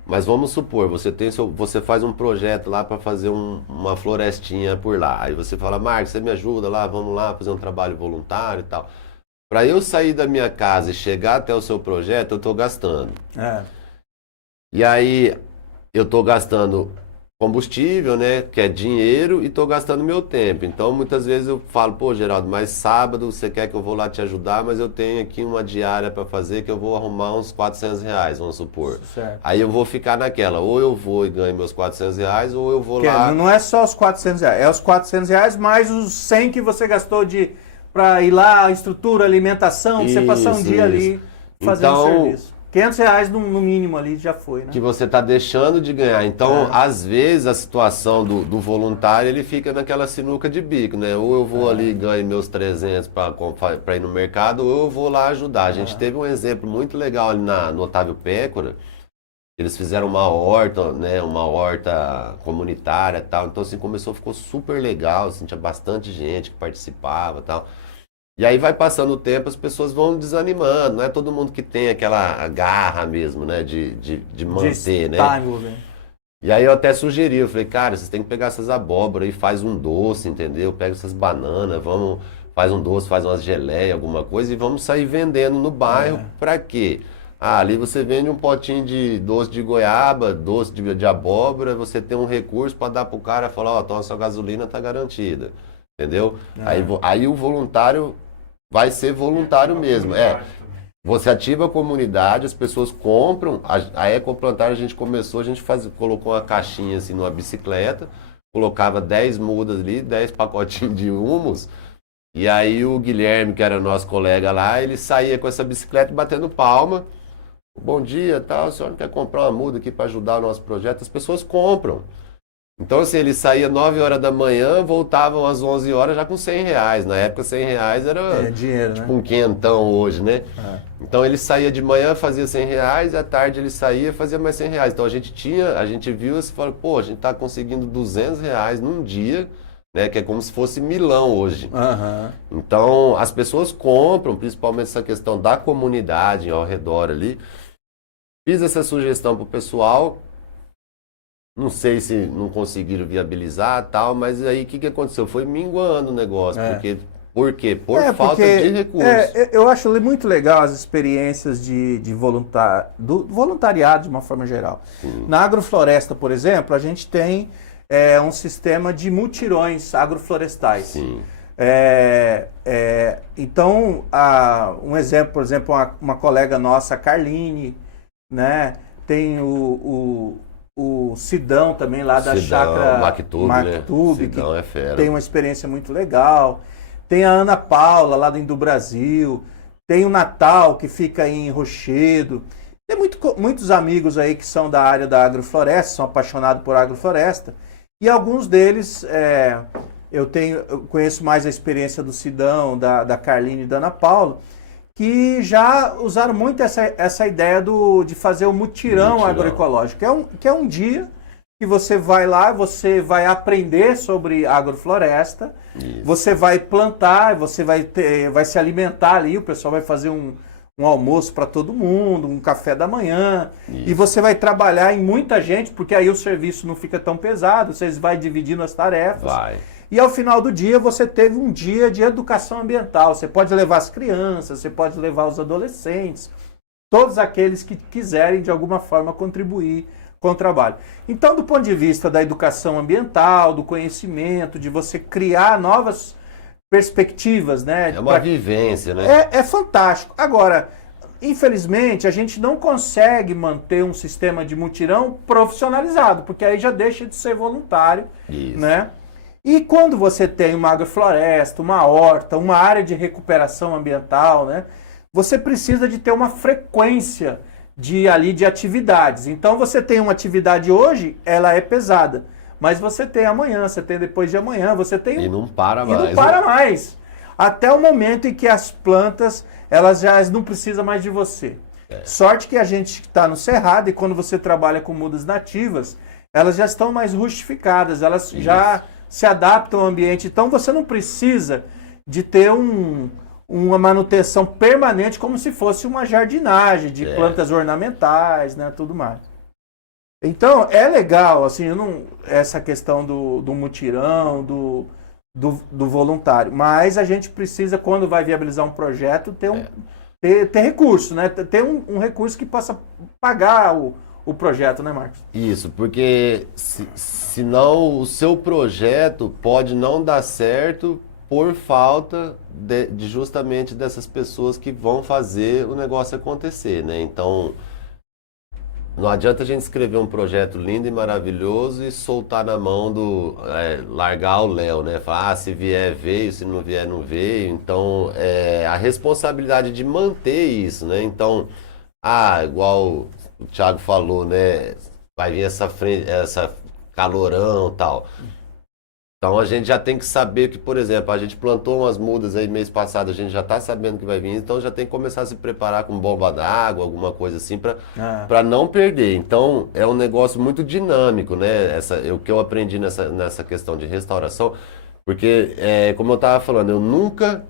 Mas vamos supor, você faz um projeto lá para fazer uma florestinha por lá. Aí você fala, Marcos, você me ajuda lá, vamos lá fazer um trabalho voluntário e tal. Para eu sair da minha casa e chegar até o seu projeto, eu estou gastando. E aí eu estou gastando combustível, né, que é dinheiro, e estou gastando meu tempo. Então, muitas vezes eu falo, pô, Geraldo, mas sábado você quer que eu vou lá te ajudar, mas eu tenho aqui uma diária para fazer que eu vou arrumar uns R$ 400, vamos supor. Certo. Aí eu vou ficar naquela, ou eu vou e ganho meus R$ 400, ou eu vou Porque lá... não é só os R$ 400, é os R$ 400 mais os 100 que você gastou para ir lá, estrutura, alimentação, pra você passar um dia ali fazendo então, serviço. R$ 500 no mínimo ali já foi, né? Que você está deixando de ganhar. Então, às vezes, a situação do voluntário, ele fica naquela sinuca de bico, né? Ou eu vou ali e ganho meus 300 para ir no mercado, ou eu vou lá ajudar. A gente teve um exemplo muito legal ali no Otávio Pécora. Eles fizeram uma horta, né? Uma horta comunitária e tal. Então, assim, ficou super legal. Assim, tinha bastante gente que participava e tal. E aí vai passando o tempo, as pessoas vão desanimando, não é todo mundo que tem aquela garra mesmo, né, de manter, né? E aí eu até sugeri, eu falei, cara, vocês têm que pegar essas abóboras e faz um doce, entendeu? Pega essas bananas, faz um doce, faz umas geleias, alguma coisa, e vamos sair vendendo no bairro. Pra quê? Ali você vende um potinho de doce de goiaba, doce de abóbora, você tem um recurso para dar pro cara, falar, ó, então a sua gasolina tá garantida, entendeu? Aí o voluntário vai ser voluntário mesmo. Você ativa a comunidade, as pessoas compram. A Ecoplantar a gente colocou uma caixinha assim numa bicicleta, colocava 10 mudas ali, 10 pacotinhos de humus. E aí o Guilherme, que era nosso colega lá, ele saía com essa bicicleta batendo palma. Bom dia, tal, o senhor não quer comprar uma muda aqui para ajudar o nosso projeto? As pessoas compram. Então, assim, ele saía 9 horas da manhã, voltavam às 11 horas já com R$ 100. Na época, R$ 100 era dinheiro, tipo né? um quentão hoje, né? Então, ele saía de manhã, fazia R$ 100, e à tarde ele saía e fazia mais R$ 100. Então, a gente viu e falou, pô, a gente tá conseguindo R$ 200 num dia, né? Que é como se fosse Milão hoje. Então, as pessoas compram, principalmente essa questão da comunidade ao redor ali. Fiz essa sugestão pro pessoal. Não sei se não conseguiram viabilizar tal, mas aí o que aconteceu? Foi minguando o negócio. Por quê? Por falta de recursos. Eu acho muito legal as experiências do voluntariado de uma forma geral. Na agrofloresta, por exemplo, a gente tem um sistema de mutirões agroflorestais. Então, um exemplo, por exemplo, uma colega nossa, a Carline, né? Tem o Sidão também, lá da chácara Mactube, que é fera. Tem uma experiência muito legal. Tem a Ana Paula, lá do Indo Brasil. Tem o Natal, que fica em Rochedo. Tem muitos amigos aí que são da área da agrofloresta, são apaixonados por agrofloresta. E alguns deles, eu conheço mais a experiência do Sidão, da Carline e da Ana Paula, que já usaram muito essa ideia de fazer o mutirão agroecológico, que é um dia que você vai lá, você vai aprender sobre agrofloresta, você vai plantar, você vai se alimentar ali, o pessoal vai fazer um almoço para todo mundo, um café da manhã, e você vai trabalhar em muita gente, porque aí o serviço não fica tão pesado, vocês vão dividindo as tarefas. E ao final do dia você teve um dia de educação ambiental. Você pode levar as crianças, você pode levar os adolescentes, todos aqueles que quiserem de alguma forma contribuir com o trabalho. Então, do ponto de vista da educação ambiental, do conhecimento, de você criar novas perspectivas, né? É uma vivência, né? É fantástico. Agora, infelizmente, a gente não consegue manter um sistema de mutirão profissionalizado, porque aí já deixa de ser voluntário, né? E quando você tem uma agrofloresta, uma horta, uma área de recuperação ambiental, né, você precisa de ter uma frequência de atividades. Então você tem uma atividade hoje, ela é pesada, mas você tem amanhã, você tem depois de amanhã, você tem... E não para mais. E não para mais. Até o momento em que as plantas, elas já não precisam mais de você. Sorte que a gente está no Cerrado e quando você trabalha com mudas nativas, elas já estão mais rustificadas, elas já se adaptam ao ambiente. Então você não precisa de ter uma manutenção permanente, como se fosse uma jardinagem de plantas ornamentais, né, tudo mais. Então, é legal, assim, essa questão do mutirão, do voluntário, mas a gente precisa, quando vai viabilizar um projeto, ter recurso, né? Ter um recurso que possa pagar o projeto, né, Marcos? Isso, porque senão o seu projeto pode não dar certo por falta de justamente dessas pessoas que vão fazer o negócio acontecer, né? Então, não adianta a gente escrever um projeto lindo e maravilhoso e soltar na mão largar o Léo, né? Falar, se vier, veio, se não vier, não veio. Então, a responsabilidade de manter isso, né? Então, igual o Thiago falou, né? Vai vir essa calorão e tal. Então a gente já tem que saber que, por exemplo, a gente plantou umas mudas aí mês passado, a gente já está sabendo que vai vir, então já tem que começar a se preparar com bomba d'água, alguma coisa assim, para não perder. Então é um negócio muito dinâmico, né? O que eu aprendi nessa questão de restauração, porque, como eu estava falando, eu nunca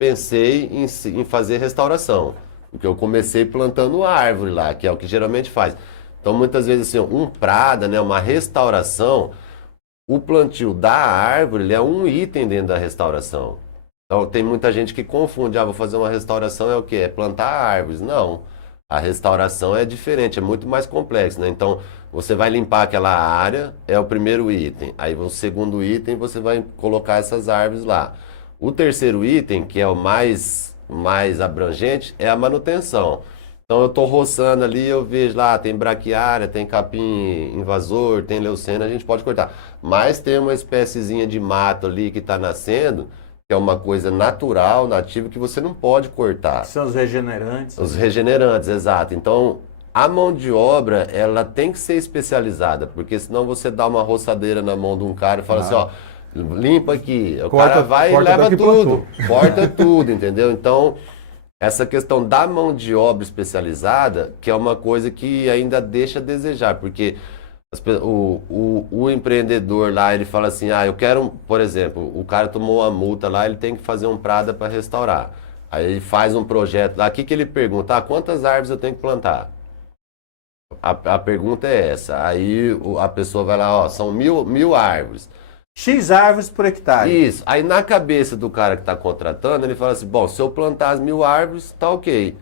pensei em fazer restauração, porque eu comecei plantando árvore lá, que é o que geralmente faz. Então muitas vezes assim, um prada, né, uma restauração. O plantio da árvore ele é um item dentro da restauração. Então tem muita gente que confunde, vou fazer uma restauração é o quê? É plantar árvores. Não, a restauração é diferente, é muito mais complexo, né? Então você vai limpar aquela área, é o primeiro item. Aí o segundo item você vai colocar essas árvores lá. O terceiro item, que é o mais abrangente, é a manutenção. Então eu estou roçando ali, eu vejo lá, tem braquiária, tem capim invasor, tem leucena, a gente pode cortar. Mas tem uma espéciezinha de mato ali que está nascendo, que é uma coisa natural, nativa, que você não pode cortar. São os regenerantes. Os regenerantes, exato. Então a mão de obra, ela tem que ser especializada, porque senão você dá uma roçadeira na mão de um cara e fala assim, ó, limpa aqui. O cara vai e leva tudo, corta tudo, entendeu? Então... essa questão da mão de obra especializada, que é uma coisa que ainda deixa a desejar, porque o empreendedor lá, ele fala assim, eu quero, por exemplo, o cara tomou uma multa lá, ele tem que fazer um prada para restaurar. Aí ele faz um projeto lá, o que ele pergunta? Quantas árvores eu tenho que plantar? A pergunta é essa. Aí a pessoa vai lá, são 1.000 árvores. X árvores por hectare. Isso. Aí na cabeça do cara que está contratando, ele fala assim, bom, se eu plantar as 1.000 árvores, tá ok.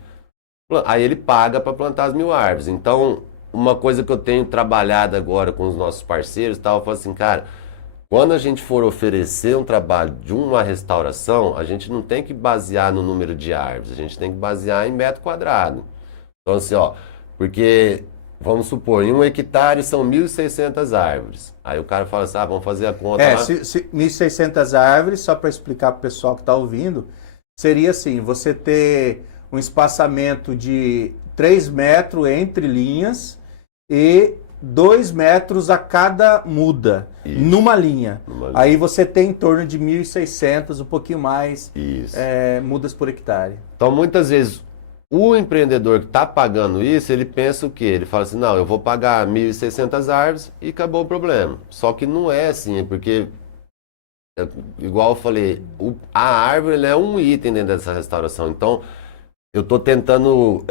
Aí ele paga para plantar as 1.000 árvores. Então, uma coisa que eu tenho trabalhado agora com os nossos parceiros, eu falo assim, cara, quando a gente for oferecer um trabalho de uma restauração, a gente não tem que basear no número de árvores, a gente tem que basear em metro quadrado. Então assim, porque... vamos supor, em 1 hectare são 1.600 árvores. Aí o cara fala assim, vamos fazer a conta lá. 1.600 árvores, só para explicar para o pessoal que está ouvindo, seria assim, você ter um espaçamento de 3 metros entre linhas e 2 metros a cada muda, numa linha. Aí você tem em torno de 1.600, um pouquinho mais, mudas por hectare. Então muitas vezes... o empreendedor que está pagando isso, ele pensa o quê? Ele fala assim, não, eu vou pagar 1.600 árvores e acabou o problema. Só que não é assim, porque, igual eu falei, a árvore é um item dentro dessa restauração. Então, eu estou tentando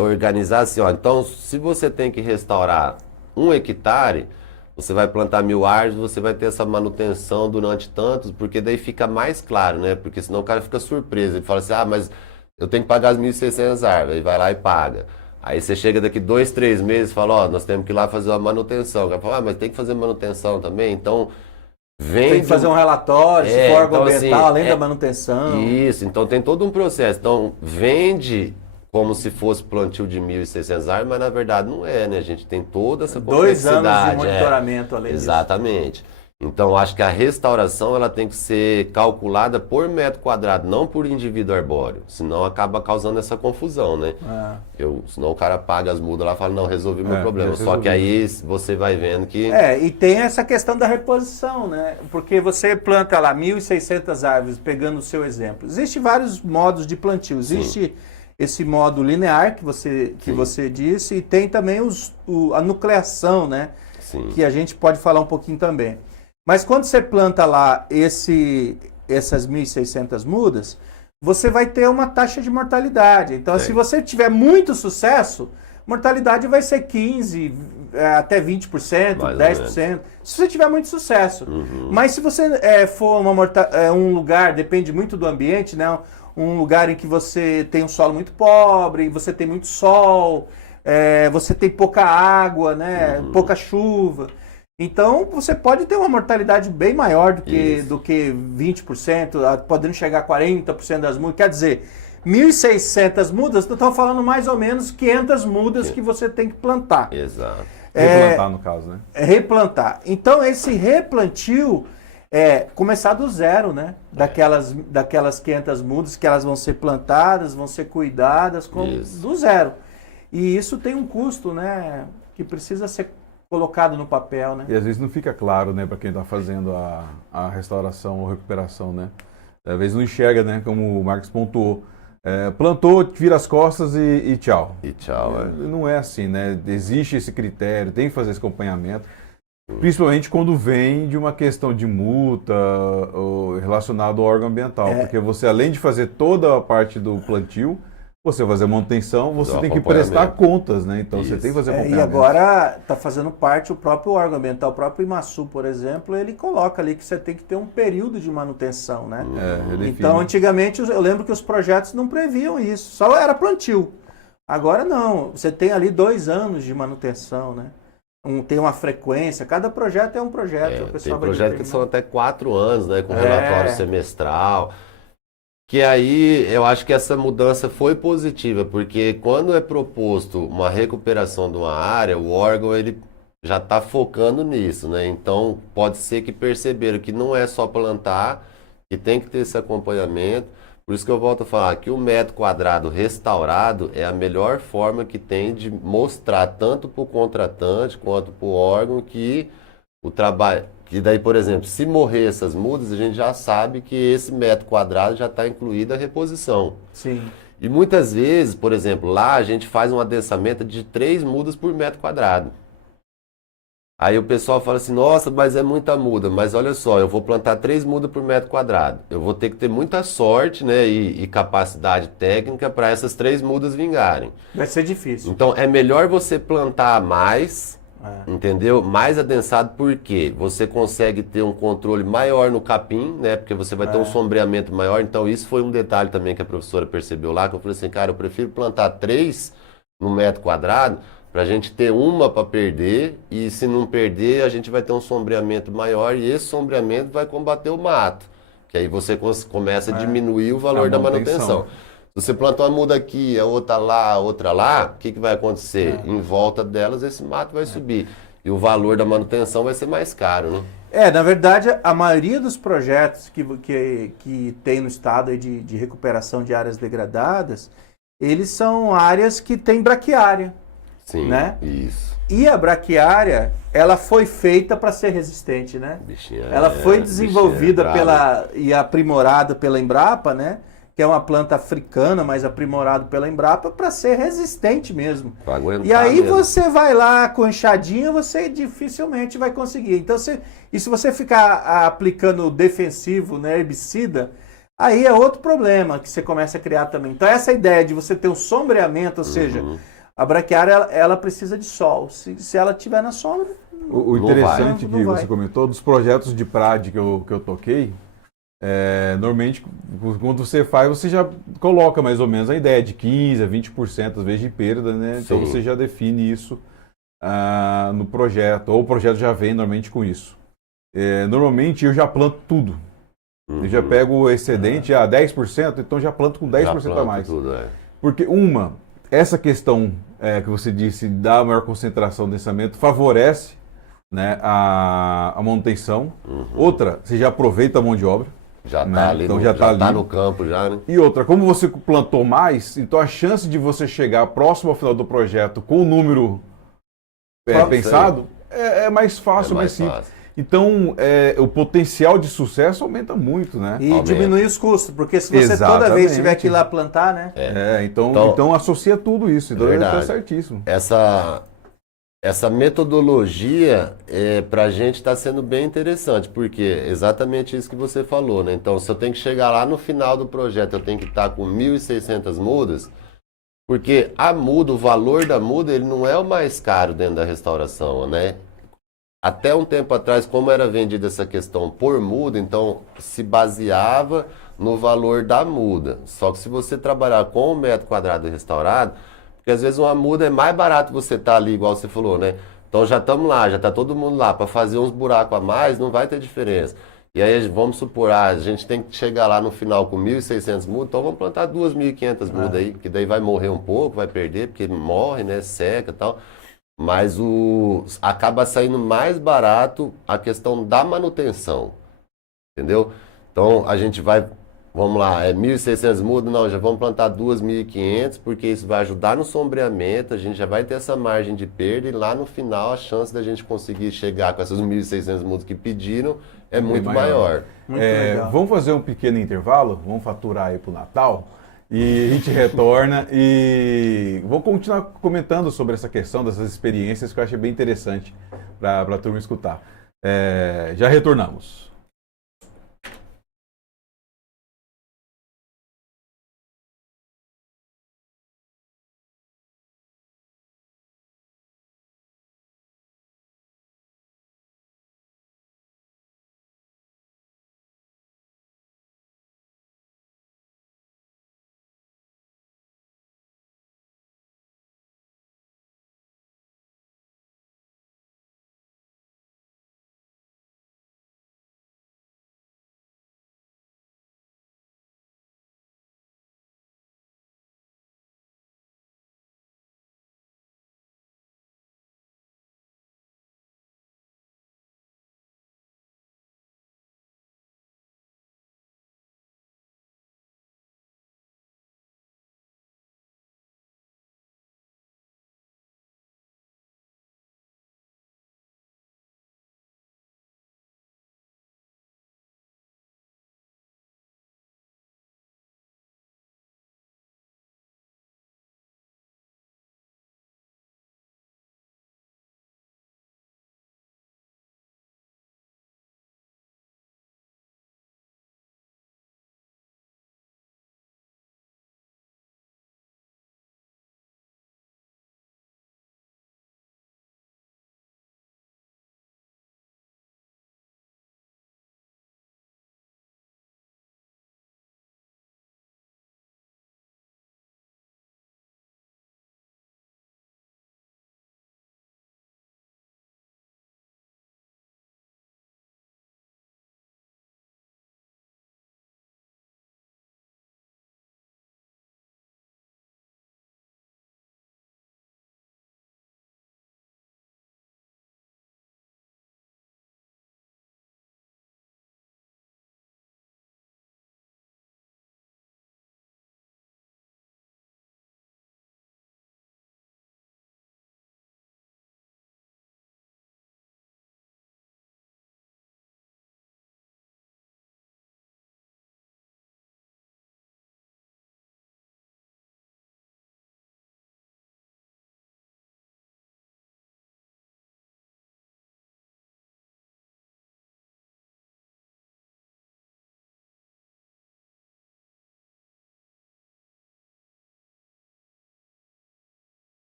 organizar assim, então se você tem que restaurar 1 hectare, você vai plantar 1.000 árvores, você vai ter essa manutenção durante tantos, porque daí fica mais claro, né? Porque senão o cara fica surpreso, ele fala assim, mas... eu tenho que pagar as 1.600 árvores, aí vai lá e paga. Aí você chega daqui 2, 3 meses e fala, nós temos que ir lá fazer uma manutenção. O cara fala, mas tem que fazer manutenção também, então tem que fazer um relatório, se for então, ambiental, assim, além da manutenção. Isso, então tem todo um processo. Então vende como se fosse plantio de 1.600 árvores, mas na verdade não é, né? A gente tem toda essa complexidade. 2 anos de monitoramento além disso. Exatamente. Então, acho que a restauração ela tem que ser calculada por metro quadrado, não por indivíduo arbóreo. Senão acaba causando essa confusão, né? Senão o cara paga as mudas lá e fala, não, resolvi meu problema. Só que aí você vai vendo que... e tem essa questão da reposição, né? Porque você planta lá 1.600 árvores, pegando o seu exemplo. Existem vários modos de plantio. Existe esse modo linear que você disse e tem também a nucleação, né? Sim. Que a gente pode falar um pouquinho também. Mas quando você planta lá essas 1.600 mudas, você vai ter uma taxa de mortalidade. Então, se você tiver muito sucesso, mortalidade vai ser 15%, até 20%, Mais ou 10%, se você tiver muito sucesso. Mas se você for um lugar, depende muito do ambiente, né? Um lugar em que você tem um solo muito pobre, você tem muito sol, você tem pouca água, né? Pouca chuva. Então, você pode ter uma mortalidade bem maior do que 20%, podendo chegar a 40% das mudas. Quer dizer, 1.600 mudas, nós estamos falando mais ou menos 500 mudas que você tem que plantar. Exato. Replantar, no caso, né? Replantar. Então, esse replantio começar do zero, né? Daquelas 500 mudas que elas vão ser plantadas, vão ser cuidadas do zero. E isso tem um custo, né? Que precisa ser colocado no papel, né? E às vezes não fica claro, né, para quem está fazendo a restauração ou recuperação, né? Às vezes não enxerga, né, como o Marcos pontuou. Plantou, vira as costas e tchau. E tchau, Não é assim, né? Existe esse critério, tem que fazer esse acompanhamento. Principalmente quando vem de uma questão de multa ou relacionado ao órgão ambiental. Porque você, além de fazer toda a parte do plantio, você fazer manutenção, você tem que prestar contas, né? Então você tem que fazer acompanhamento. E agora está fazendo parte o próprio órgão ambiental, o próprio IMASU, por exemplo, ele coloca ali que você tem que ter um período de manutenção, né? Então, antigamente, eu lembro que os projetos não previam isso, só era plantio. Agora não, você tem ali 2 anos de manutenção, né? Tem uma frequência, cada projeto é um projeto. Tem projetos que são até 4 anos, né? Com relatório semestral. Que aí eu acho que essa mudança foi positiva, porque quando é proposto uma recuperação de uma área, o órgão ele já está focando nisso, né? Então pode ser que perceberam que não é só plantar, que tem que ter esse acompanhamento. Por isso que eu volto a falar que o metro quadrado restaurado é a melhor forma que tem de mostrar tanto para o contratante quanto para o órgão que o trabalho... E daí, por exemplo, se morrer essas mudas, a gente já sabe que esse metro quadrado já está incluída a reposição. Sim. E muitas vezes, por exemplo, lá a gente faz um adensamento de 3 mudas por metro quadrado. Aí o pessoal fala assim, nossa, mas é muita muda. Mas olha só, eu vou plantar 3 mudas por metro quadrado. Eu vou ter que ter muita sorte, né, e capacidade técnica para essas 3 mudas vingarem. Vai ser difícil. Então é melhor você plantar mais... Entendeu? Mais adensado porque você consegue ter um controle maior no capim, né? Porque você vai ter um sombreamento maior. Então isso foi um detalhe também que a professora percebeu lá, que eu falei assim, cara, eu prefiro plantar 3 no metro quadrado para a gente ter uma para perder e se não perder a gente vai ter um sombreamento maior e esse sombreamento vai combater o mato. Que aí você começa a diminuir o valor da manutenção. Se você plantar uma muda aqui, a outra lá, o que vai acontecer? Em volta delas, esse mato vai subir. E o valor da manutenção vai ser mais caro, né? Na verdade, a maioria dos projetos que tem no estado aí de recuperação de áreas degradadas, eles são áreas que têm braquiária. Sim, né? Isso. E a braquiária, ela foi feita para ser resistente, né? Ela foi desenvolvida e aprimorada pela Embrapa, né? Que é uma planta africana, mas aprimorado pela Embrapa, para ser resistente mesmo. E aí você vai lá com enxadinha, você dificilmente vai conseguir. Então, se você ficar aplicando defensivo, né, herbicida, aí é outro problema que você começa a criar também. Então, essa ideia de você ter um sombreamento, ou seja, a braquiária, ela precisa de sol. Se ela estiver na sombra... O interessante que você comentou, dos projetos de PRAD que eu toquei, normalmente, quando você faz, você já coloca mais ou menos a ideia de 15% a 20% às vezes de perda, né? Então você já define isso no projeto, ou o projeto já vem normalmente com isso. Normalmente eu já planto tudo. Eu já pego o excedente a 10%, então já planto com 10% a mais. Tudo, Porque essa questão que você disse da maior concentração de densamento favorece, né, a manutenção. Outra, você já aproveita a mão de obra. Já né? tá ali, então já tá no campo já, né? E outra, como você plantou mais, então a chance de você chegar próximo ao final do projeto com o número pensado é mais fácil, mais simples. Fácil. Então, o potencial de sucesso aumenta muito, né? E diminui os custos, porque se você toda vez tiver que ir lá plantar, né? Então associa tudo isso, então tá certíssimo. Essa metodologia para a gente está sendo bem interessante, porque exatamente isso que você falou, né? Então, se eu tenho que chegar lá no final do projeto, eu tenho que estar com 1.600 mudas, porque a muda, o valor da muda, ele não é o mais caro dentro da restauração, né? Até um tempo atrás, como era vendida essa questão por muda, então se baseava no valor da muda. Só que se você trabalhar com o metro quadrado restaurado, porque às vezes uma muda é mais barato você estar ali, igual você falou, né? Então já estamos lá, já está todo mundo lá, para fazer uns buracos a mais, não vai ter diferença. E aí vamos supor, a gente tem que chegar lá no final com 1.600 mudas, então vamos plantar 2.500 mudas aí, que daí vai morrer um pouco, vai perder, porque morre, né? Seca e tal. Mas acaba saindo mais barato a questão da manutenção, entendeu? Então a gente vai, vamos lá, 1.600 mudas, não, já vamos plantar 2.500, porque isso vai ajudar no sombreamento, a gente já vai ter essa margem de perda e lá no final a chance da gente conseguir chegar com essas 1.600 mudas que pediram é muito maior. Muito legal. Vamos fazer um pequeno intervalo, vamos faturar aí para o Natal. E a gente retorna e vou continuar comentando sobre essa questão dessas experiências que eu achei bem interessante para a turma escutar. Já retornamos.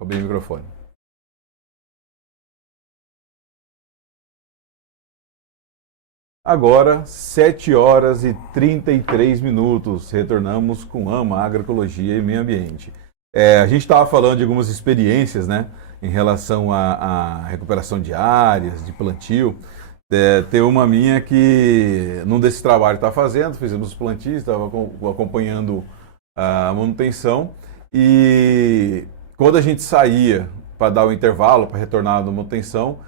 Abrir o microfone. Agora, 7 horas e 33 minutos. Retornamos com AMA, Agroecologia e Meio Ambiente. A gente estava falando de algumas experiências, né, em relação à recuperação de áreas, de plantio. Tem uma minha que, num desses trabalhos que estava fazendo, fizemos os plantios, estava acompanhando a manutenção, e quando a gente saía para dar o intervalo, para retornar da manutenção,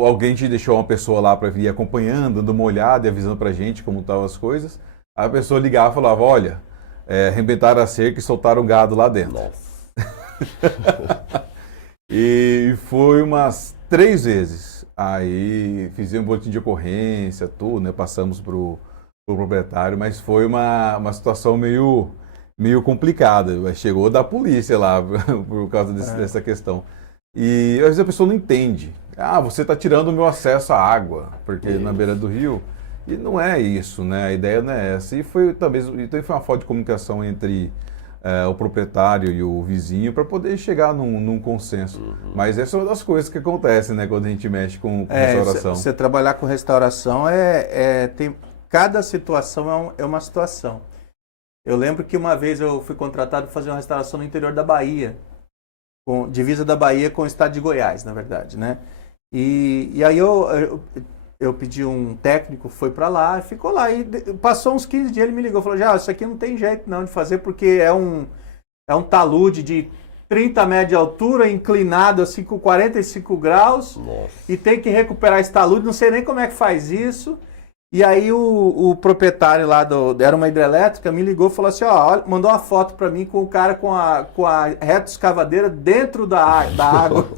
alguém te deixou uma pessoa lá para vir acompanhando, dando uma olhada e avisando para a gente como estavam as coisas. Aí a pessoa ligava e falava, olha, arrebentaram a cerca e soltaram o gado lá dentro. Nossa. E foi umas 3 vezes. Aí fizemos um boletim de ocorrência, tudo, né? Passamos pro proprietário, mas foi uma situação meio complicada. Chegou da polícia lá por causa dessa questão. E às vezes a pessoa não entende. Ah, você está tirando o meu acesso à água, porque na beira do rio. E não é isso, né? A ideia não é essa. E foi talvez então foi uma falta de comunicação entre o proprietário e o vizinho para poder chegar num consenso. Mas essa é uma das coisas que acontecem, né, quando a gente mexe com restauração. Você trabalhar com restauração cada situação é uma situação. Eu lembro que uma vez eu fui contratado para fazer uma restauração no interior da Bahia, com divisa da Bahia com o estado de Goiás, na verdade, né? E aí eu pedi um técnico, foi para lá, ficou lá. E passou uns 15 dias, ele me ligou, falou, já, isso aqui não tem jeito não de fazer, porque é um talude de 30 metros de altura, inclinado assim com 45 graus. Nossa. E tem que recuperar esse talude, não sei nem como é que faz isso. E aí o proprietário lá era uma hidrelétrica, me ligou e falou assim, ó, mandou uma foto para mim com o cara com a reto escavadeira dentro da água,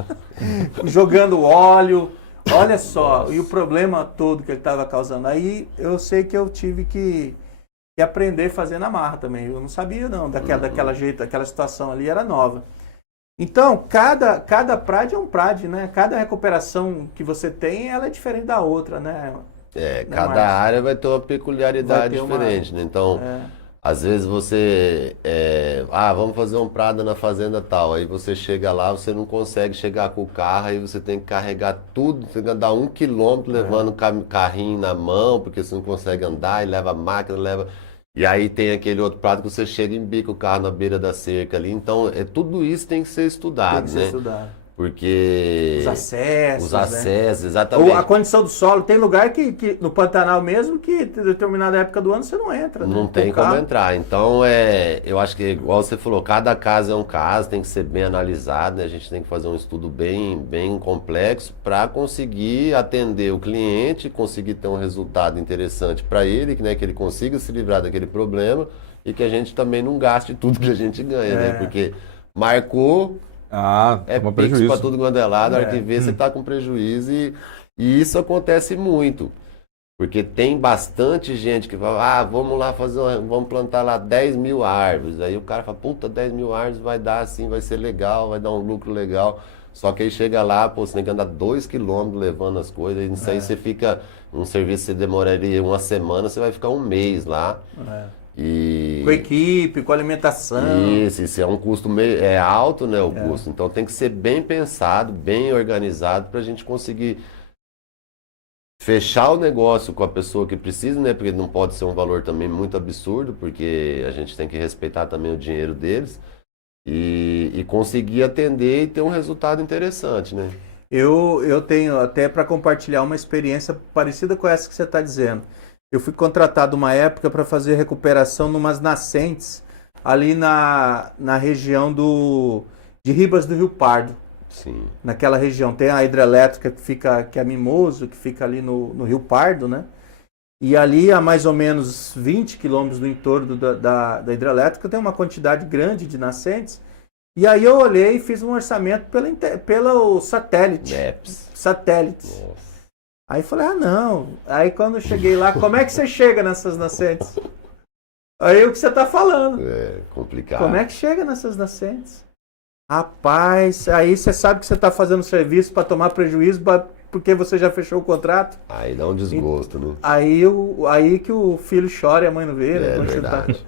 jogando óleo. Olha só, e o problema todo que ele estava causando. Aí eu sei que eu tive que aprender a fazer na marra também. Eu não sabia não, daquela situação ali era nova. Então, cada PRAD é um PRAD, né? Cada recuperação que você tem, ela é diferente da outra, né? Cada área vai ter uma peculiaridade diferente, né? Então, às vezes você... vamos fazer um prado na fazenda tal. Aí você chega lá, você não consegue chegar com o carro, aí você tem que carregar tudo, você tem que andar 1 quilômetro levando o carrinho na mão, porque você não consegue andar, e leva a máquina, leva... E aí tem aquele outro prato que você chega e embica o carro na beira da cerca ali. Então, tudo isso tem que ser estudado, Tem que ser estudado. Porque... Os acessos, né? Exatamente. Ou a condição do solo. Tem lugar que no Pantanal mesmo, que em determinada época do ano você não entra. Não né? tem como entrar. Então, eu acho que, igual você falou, cada caso é um caso, tem que ser bem analisado, né? A gente tem que fazer um estudo bem complexo para conseguir atender o cliente, conseguir ter um resultado interessante para ele, né? Que ele consiga se livrar daquele problema e que a gente também não gaste tudo que a gente ganha, né? Porque marcou... toma Pix prejuízo. para tudo quanto é lado, a hora que vê, você está com prejuízo e isso acontece muito. Porque tem bastante gente que fala, vamos lá vamos plantar lá 10 mil árvores. Aí o cara fala, puta, 10 mil árvores vai dar assim, vai ser legal, vai dar um lucro legal. Só que aí chega lá, você tem que andar 2 quilômetros levando as coisas, e isso aí você fica, um serviço que você demoraria 1 semana, você vai ficar 1 mês lá. Com equipe, com alimentação. Isso é um custo alto, né, o custo. Então tem que ser bem pensado, bem organizado para a gente conseguir fechar o negócio com a pessoa que precisa, né, porque não pode ser um valor também muito absurdo, porque a gente tem que respeitar também o dinheiro deles e conseguir atender e ter um resultado interessante, né. Eu tenho até para compartilhar uma experiência parecida com essa que você está dizendo. Eu fui contratado uma época para fazer recuperação numas nascentes ali na região de Ribas do Rio Pardo. Sim. Naquela região. Tem a hidrelétrica que é Mimoso, que fica ali no Rio Pardo, né? E ali a mais ou menos 20 quilômetros do entorno da hidrelétrica tem uma quantidade grande de nascentes. E aí eu olhei e fiz um orçamento pelo satélite. Maps. Satélites. Nossa. Aí falei, não. Aí quando eu cheguei lá, como é que você chega nessas nascentes? Aí o que você está falando. É complicado. Como é que chega nessas nascentes? Rapaz, aí você sabe que você está fazendo serviço para tomar prejuízo porque você já fechou o contrato. Aí dá um desgosto, né? Aí que o filho chora e a mãe não vê. Né? Verdade.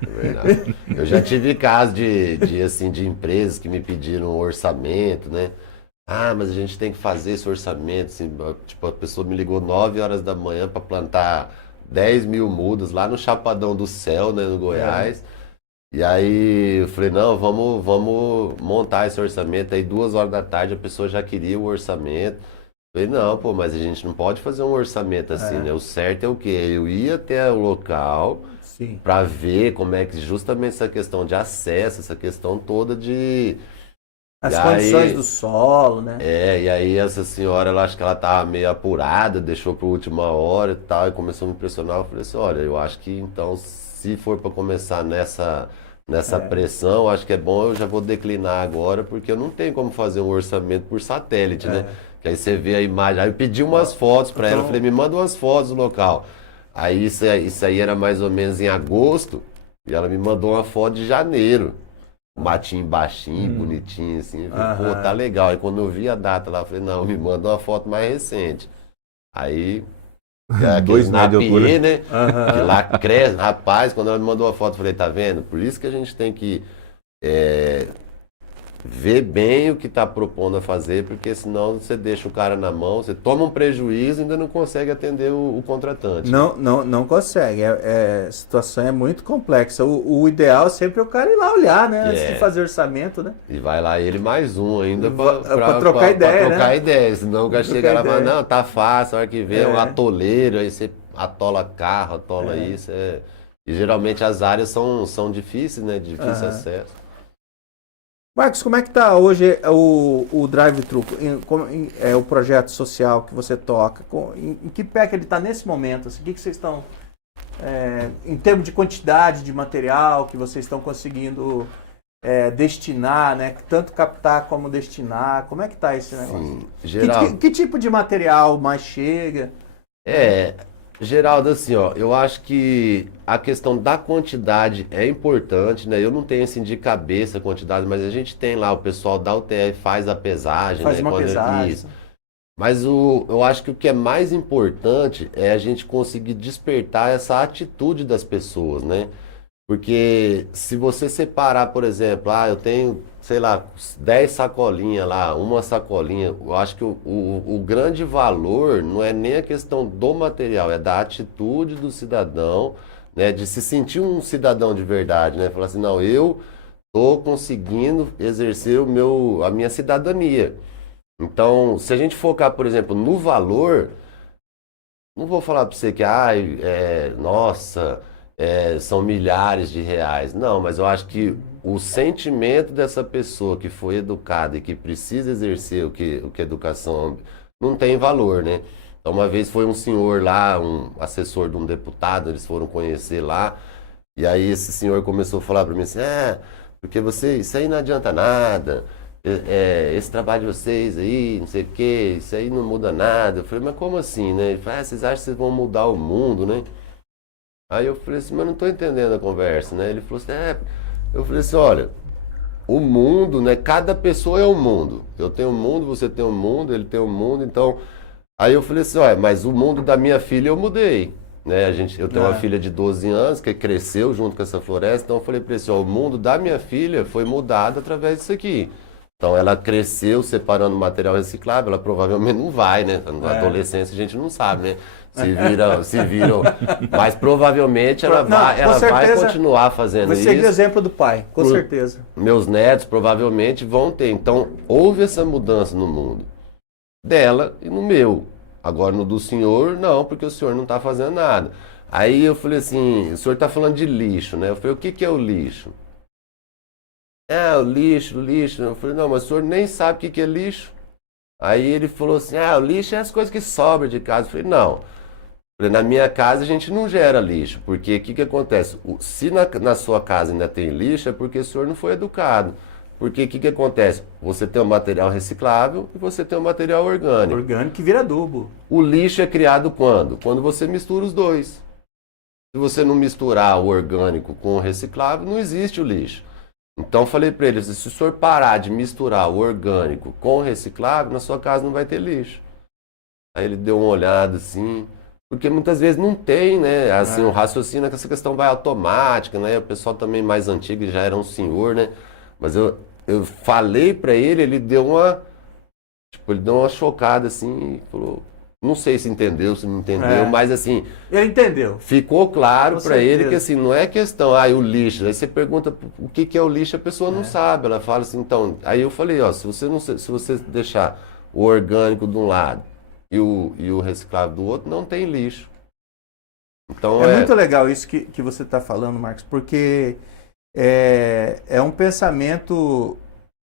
Eu já tive casos de empresas que me pediram um orçamento, né? Mas a gente tem que fazer esse orçamento, assim, tipo, a pessoa me ligou 9 horas da manhã para plantar 10 mil mudas lá no Chapadão do Céu, né, no Goiás. E aí eu falei, não, vamos montar esse orçamento. Aí 2 horas da tarde a pessoa já queria o orçamento. Falei, não, pô, mas a gente não pode fazer um orçamento assim, né? O certo é o quê? Eu ia até o local Sim. para ver como é que justamente essa questão de acesso, essa questão toda de... As E condições aí- do solo, né? e aí essa senhora, ela acho que ela tava meio apurada, deixou para última hora e tal, e começou a me impressionar. Eu falei assim, olha, eu acho que então, se for para começar nessa pressão, acho que é bom eu já vou declinar agora, porque eu não tenho como fazer um orçamento por satélite, né? Que aí você vê a imagem. Aí eu pedi umas fotos para ela, eu falei, me manda umas fotos do local. Aí isso aí era mais ou menos em agosto, e ela me mandou uma foto de janeiro. Matinho baixinho, bonitinho, assim. Eu falei, pô, tá legal. Aí quando eu vi a data lá, eu falei, não, me manda uma foto mais recente. Aí, aqueles 2 metros de altura. napiê, né? Que lá cresce. Rapaz, quando ela me mandou a foto, eu falei, tá vendo? Por isso que a gente tem que ver bem o que tá propondo a fazer, porque senão você deixa o cara na mão, você toma um prejuízo e ainda não consegue atender o contratante. Não consegue. A situação é muito complexa. O ideal sempre é o cara ir lá olhar, né? Antes de fazer orçamento, né? E vai lá ele mais um ainda Pra trocar ideia, pra trocar né? ideia. Senão o cara chega lá e fala, ideia. não, tá fácil, a hora que vem é um atoleiro, aí você atola carro, atola isso. E geralmente as áreas são difíceis, né? De difícil acesso. Marcos, como é que está hoje o drive-thru? É o projeto social que você toca? Em que pé que ele está nesse momento? Assim, o que vocês estão, em termos de quantidade de material que vocês estão conseguindo destinar, né? Tanto captar como destinar? Como é que está esse negócio? Sim, Geraldo. Que tipo de material mais chega? Geraldo, assim, ó, eu acho que a questão da quantidade é importante, né? Eu não tenho assim de cabeça a quantidade, mas a gente tem lá, o pessoal da UTF faz a pesagem, Faz né? uma pesagem. Isso. Mas eu acho que o que é mais importante é a gente conseguir despertar essa atitude das pessoas, né? Porque se você separar, por exemplo, eu tenho, sei lá, 10 sacolinhas lá, uma sacolinha, eu acho que o grande valor não é nem a questão do material, é da atitude do cidadão, né? De se sentir um cidadão de verdade, né? Falar assim, não, eu estou conseguindo exercer a minha cidadania. Então, se a gente focar, por exemplo, no valor, não vou falar para você que, nossa, são milhares de reais. Não, mas eu acho que o sentimento dessa pessoa que foi educada e que precisa exercer o que a educação não tem valor, né? Então, uma vez foi um senhor lá, um assessor de um deputado, eles foram conhecer lá, e aí esse senhor começou a falar para mim assim, porque isso aí não adianta nada. Esse trabalho de vocês aí, não sei o que, isso aí não muda nada. Eu falei, mas como assim, né? Ele falou, vocês acham que vocês vão mudar o mundo, né? Aí eu falei assim, mas não estou entendendo a conversa, né? Ele falou assim, eu falei assim, olha, o mundo, né? Cada pessoa é um mundo. Eu tenho um mundo, você tem um mundo, ele tem um mundo, então... Aí eu falei assim, olha, mas o mundo da minha filha eu mudei, né? Eu tenho uma filha de 12 anos que cresceu junto com essa floresta, então eu falei para ele assim, ó, o mundo da minha filha foi mudado através disso aqui. Então ela cresceu separando material reciclável, ela provavelmente não vai, né? Na adolescência a gente não sabe, né? Se viram, mas provavelmente ela vai continuar fazendo isso. Vai seguir o exemplo do pai, com certeza. Meus netos provavelmente vão ter. Então houve essa mudança no mundo dela e no meu. Agora no do senhor, não, porque o senhor não está fazendo nada. Aí eu falei assim, o senhor está falando de lixo, né? Eu falei, o que é o lixo? O lixo. Eu falei, não, mas o senhor nem sabe o que é lixo. Aí ele falou assim, o lixo é as coisas que sobram de casa. Eu falei, não. Na minha casa a gente não gera lixo, porque o que acontece? Se na sua casa ainda tem lixo, é porque o senhor não foi educado. Porque o que acontece? Você tem um material reciclável e você tem um material orgânico. Orgânico que vira adubo. O lixo é criado quando? Quando você mistura os dois. Se você não misturar o orgânico com o reciclável, não existe o lixo. Então eu falei para ele, se o senhor parar de misturar o orgânico com o reciclável, na sua casa não vai ter lixo. Aí ele deu uma olhada assim, porque muitas vezes não tem, né? Assim, o raciocínio é que essa questão vai automática, né? O pessoal também mais antigo já era um senhor, né? Mas eu falei para ele deu uma chocada assim, e falou, não sei se entendeu, se não entendeu, mas assim... Ele entendeu. Ficou claro para ele que assim, não é questão, o lixo. Aí você pergunta o que é o lixo, a pessoa não sabe. Ela fala assim, então... Aí eu falei, se você deixar o orgânico de um lado e o reciclável do outro, não tem lixo. Então É muito legal isso que você está falando, Marcos, porque é um pensamento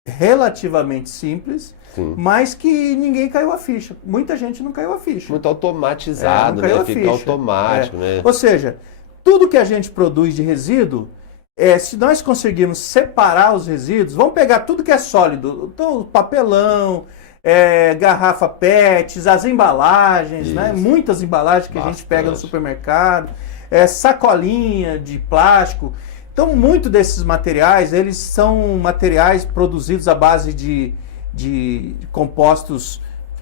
relativamente simples, sim, mas que ninguém caiu a ficha. Muita gente não caiu a ficha. muito automatizado, não caiu né? a Fica ficha. automático, né? Ou seja, tudo que a gente produz de resíduo, se nós conseguirmos separar os resíduos, vamos pegar tudo que é sólido, então, papelão, garrafa PETs, as embalagens, né? Isso. Muitas embalagens que a gente pega no Bastante. supermercado, sacolinha de plástico. Então, muito desses materiais, eles são materiais produzidos à base de compostos,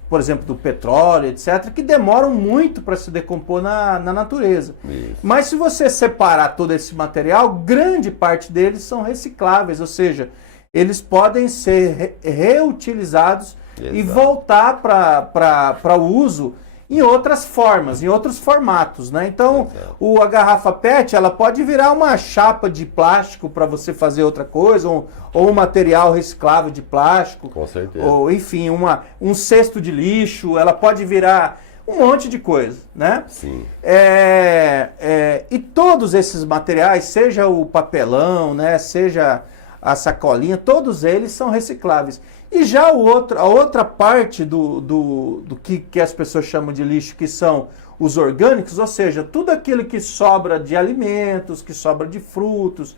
por exemplo, do petróleo, etc., que demoram muito para se decompor na natureza. Isso. Mas se você separar todo esse material, grande parte deles são recicláveis, ou seja, eles podem ser reutilizados e Exato. voltar para o uso em outras formas, em outros formatos, né? Então, Exato. a garrafa PET, ela pode virar uma chapa de plástico para você fazer outra coisa, ou um material reciclável de plástico, Com certeza. ou enfim, um cesto de lixo, ela pode virar um monte de coisa, né? Sim. E todos esses materiais, seja o papelão, né, seja a sacolinha, todos eles são recicláveis. E já a outra parte do que as pessoas chamam de lixo, que são os orgânicos, ou seja, tudo aquilo que sobra de alimentos, que sobra de frutos,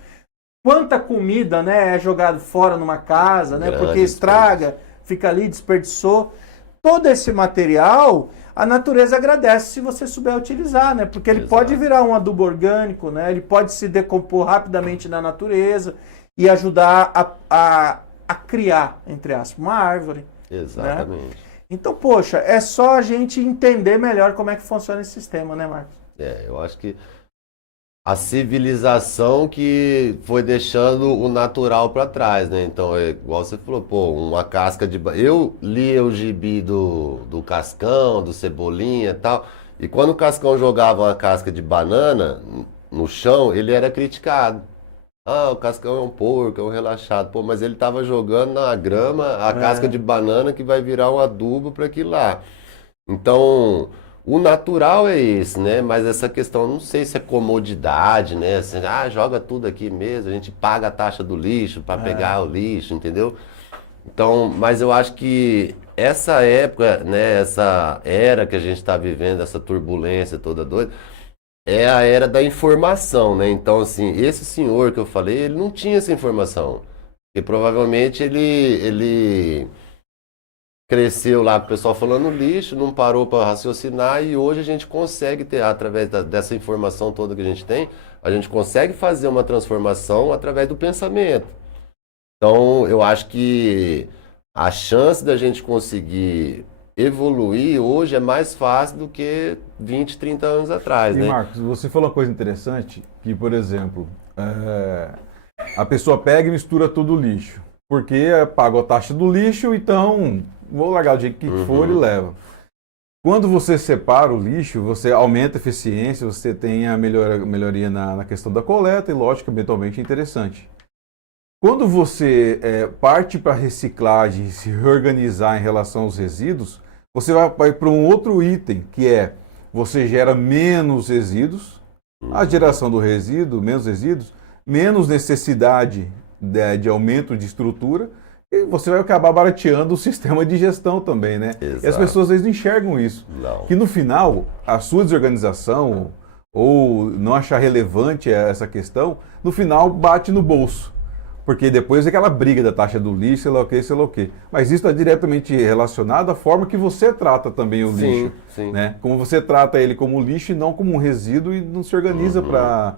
quanta comida, né, é jogado fora numa casa, né, Grande porque estraga, fica ali, desperdiçou. Todo esse material, a natureza agradece se você souber utilizar, né, porque ele Exato. pode virar um adubo orgânico, né, ele pode se decompor rapidamente na natureza e ajudar a criar, entre aspas, uma árvore. Exatamente. Então, poxa, é só a gente entender melhor como é que funciona esse sistema, né, Marcos? Eu acho que a civilização que foi deixando o natural para trás, né? Então, igual você falou, pô, uma casca de... Eu lia o gibi do Cascão, do Cebolinha e tal, e quando o Cascão jogava uma casca de banana no chão, ele era criticado. Ah, o Cascão é um porco, é um relaxado. Pô, mas ele tava jogando na grama a casca de banana que vai virar um adubo para aquilo lá. Então, o natural é esse, né? Mas essa questão, não sei se é comodidade, né? Assim, joga tudo aqui mesmo, a gente paga a taxa do lixo para pegar o lixo, entendeu? Então, mas eu acho que essa época, né? Essa era que a gente está vivendo, essa turbulência toda doida, é a era da informação, né? Então, assim, esse senhor que eu falei, ele não tinha essa informação. E provavelmente ele cresceu lá com o pessoal falando lixo, não parou para raciocinar e hoje a gente consegue ter, através dessa informação toda que a gente tem, a gente consegue fazer uma transformação através do pensamento. Então, eu acho que a chance da gente conseguir evoluir hoje é mais fácil do que 20, 30 anos atrás, E né? Marcos, você falou uma coisa interessante, que, por exemplo, a pessoa pega e mistura todo o lixo, porque paga a taxa do lixo, então vou largar do jeito que for e leva. Quando você separa o lixo, você aumenta a eficiência, você tem a melhoria na questão da coleta e, lógico, ambientalmente é interessante. Quando você parte para a reciclagem e se reorganizar em relação aos resíduos, você vai para um outro item, que é você gera menos resíduos, a geração do resíduo, menos necessidade de aumento de estrutura, e você vai acabar barateando o sistema de gestão também, né? Exato. E as pessoas às vezes não enxergam isso. Não. Que no final, a sua desorganização ou não achar relevante essa questão, no final bate no bolso. Porque depois é aquela briga da taxa do lixo, sei lá o que, sei lá o que. Mas isso está diretamente relacionado à forma que você trata também o lixo. Sim. Né? Como você trata ele como lixo e não como um resíduo e não se organiza para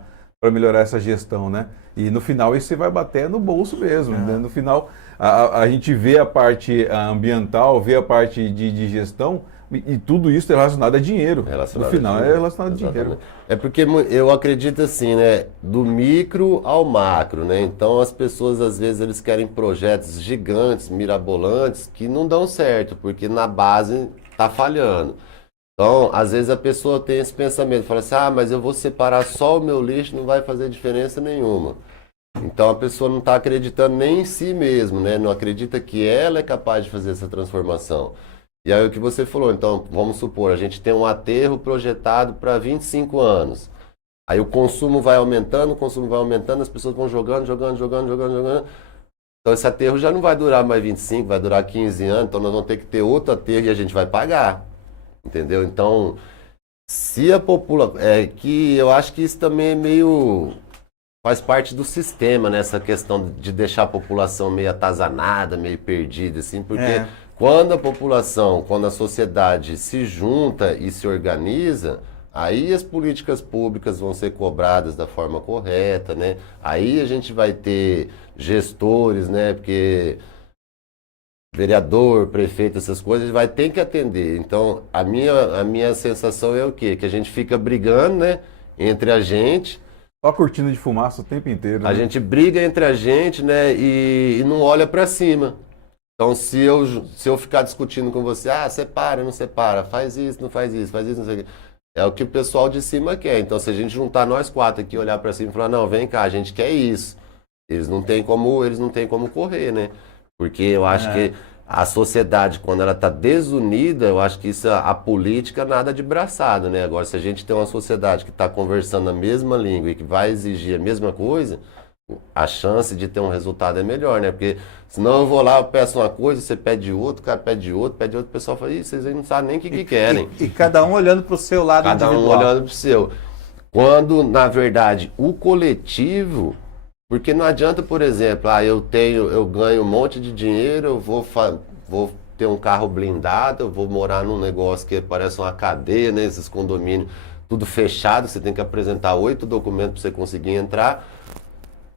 melhorar essa gestão, né? E no final isso você vai bater no bolso mesmo. Né? No final a gente vê a parte ambiental, vê a parte de gestão e tudo isso é relacionado a dinheiro. No final é relacionado a dinheiro. É porque eu acredito assim, né? Do micro ao macro, né? Então as pessoas às vezes eles querem projetos gigantes, mirabolantes, que não dão certo, porque na base tá falhando. Então, às vezes a pessoa tem esse pensamento, fala assim, mas eu vou separar só o meu lixo, não vai fazer diferença nenhuma. Então a pessoa não está acreditando nem em si mesmo, né? Não acredita que ela é capaz de fazer essa transformação. E aí o que você falou, então, vamos supor, a gente tem um aterro projetado para 25 anos. Aí o consumo vai aumentando, as pessoas vão jogando. Então esse aterro já não vai durar mais 25, vai durar 15 anos, então nós vamos ter que ter outro aterro e a gente vai pagar. Entendeu? Então, se a população... que eu acho que isso também é meio... faz parte do sistema, né? Essa questão de deixar a população meio atazanada, meio perdida, assim, porque quando a população, quando a sociedade se junta e se organiza, aí as políticas públicas vão ser cobradas da forma correta, né? Aí a gente vai ter gestores, né? Porque vereador, prefeito, essas coisas, vai ter que atender. Então, a minha sensação é o quê? Que a gente fica brigando, né? Entre a gente. Só cortina de fumaça o tempo inteiro. A né? gente briga entre a gente, né? E não olha para cima. Então, se eu ficar discutindo com você, separa, não separa, faz isso, não faz isso, faz isso, não sei o quê. É o que o pessoal de cima quer. Então, se a gente juntar nós 4 aqui, olhar para cima e falar, não, vem cá, a gente quer isso. Eles não têm como correr, né? Porque eu acho que a sociedade, quando ela está desunida, eu acho que isso, a política, nada de braçada, né? Agora, se a gente tem uma sociedade que está conversando a mesma língua e que vai exigir a mesma coisa, a chance de ter um resultado é melhor, né? Porque senão eu vou lá, eu peço uma coisa, você pede outro, o cara pede outro, o pessoal fala, vocês aí não sabem nem o que querem. E cada um olhando para o seu lado Cada individual. um olhando para o seu. Quando, na verdade, o coletivo... Porque não adianta, por exemplo, eu ganho um monte de dinheiro, eu vou ter um carro blindado, eu vou morar num negócio que parece uma cadeia, né? Esses condomínios, tudo fechado, você tem que apresentar 8 documentos para você conseguir entrar.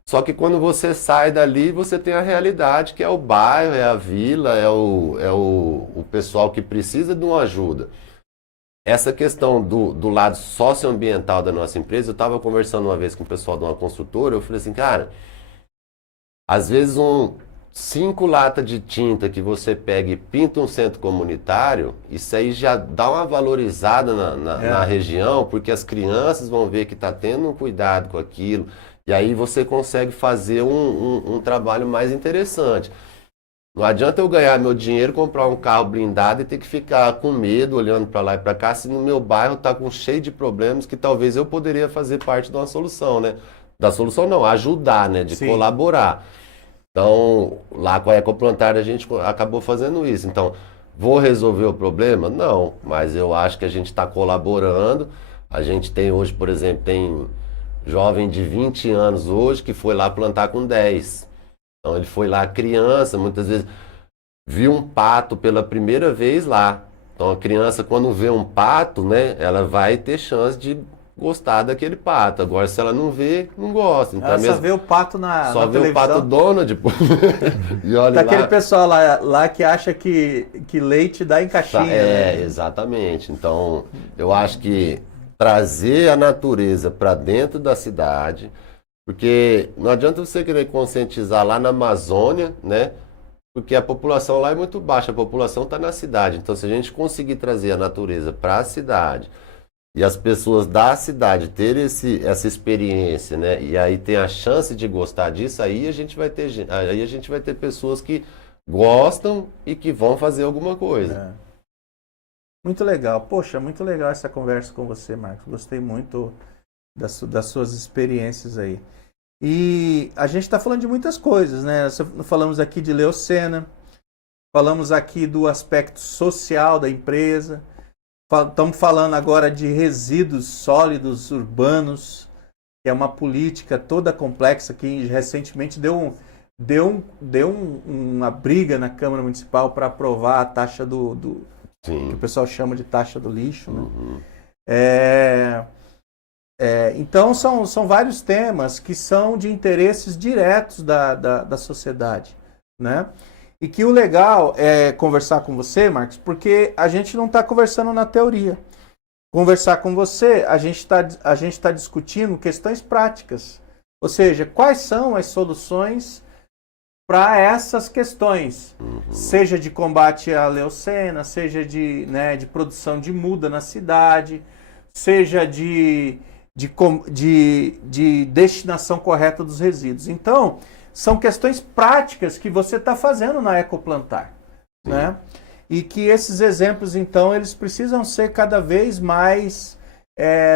Só que quando você sai dali, você tem a realidade, que é o bairro, é a vila, é o pessoal que precisa de uma ajuda. Essa questão do lado socioambiental da nossa empresa, eu estava conversando uma vez com o pessoal de uma construtora, eu falei assim, cara, às vezes 5 latas de tinta que você pega e pinta um centro comunitário, isso aí já dá uma valorizada na região, porque as crianças vão ver que está tendo um cuidado com aquilo, e aí você consegue fazer um trabalho mais interessante. Não adianta eu ganhar meu dinheiro, comprar um carro blindado e ter que ficar com medo, olhando para lá e para cá, se no meu bairro está cheio de problemas que talvez eu poderia fazer parte de uma solução, né? Da solução não, ajudar, né? De colaborar. Então, lá com a Ecoplantar a gente acabou fazendo isso. Então, vou resolver o problema? Não, mas eu acho que a gente está colaborando. A gente tem hoje, por exemplo, tem jovem de 20 anos hoje que foi lá plantar com 10. Então ele foi lá criança, muitas vezes viu um pato pela primeira vez lá. Então a criança, quando vê um pato, né, ela vai ter chance de gostar daquele pato. Agora, se ela não vê, não gosta. Então, ela só vê o pato na só vê televisão. o pato Donald. E olha Daquele lá. pessoal lá que acha que leite dá em caixinha. Né? Exatamente. Então, eu acho que trazer a natureza para dentro da cidade... Porque não adianta você querer conscientizar lá na Amazônia, né? Porque a população lá é muito baixa, a população está na cidade. Então, se a gente conseguir trazer a natureza para a cidade e as pessoas da cidade terem essa experiência, né? E aí tem a chance de gostar disso, aí a gente vai ter pessoas que gostam e que vão fazer alguma coisa. Muito legal. Poxa, muito legal essa conversa com você, Marcos. Gostei muito das suas experiências aí. E a gente está falando de muitas coisas, né? Falamos aqui de Leocena, falamos aqui do aspecto social da empresa, estamos falando agora de resíduos sólidos urbanos, que é uma política toda complexa que recentemente deu uma briga na Câmara Municipal para aprovar a taxa que o pessoal chama de taxa do lixo, né? Uhum. Então são vários temas que são de interesses diretos da sociedade, né? E que o legal é conversar com você, Marcos, porque a gente não está conversando na teoria. Conversar com você, a gente tá discutindo questões práticas. Ou seja, quais são as soluções para essas questões, seja de combate à leucena, seja de produção de muda na cidade, seja de destinação correta dos resíduos. Então, são questões práticas que você está fazendo na Ecoplantar, né? E que esses exemplos, então, eles precisam ser cada vez mais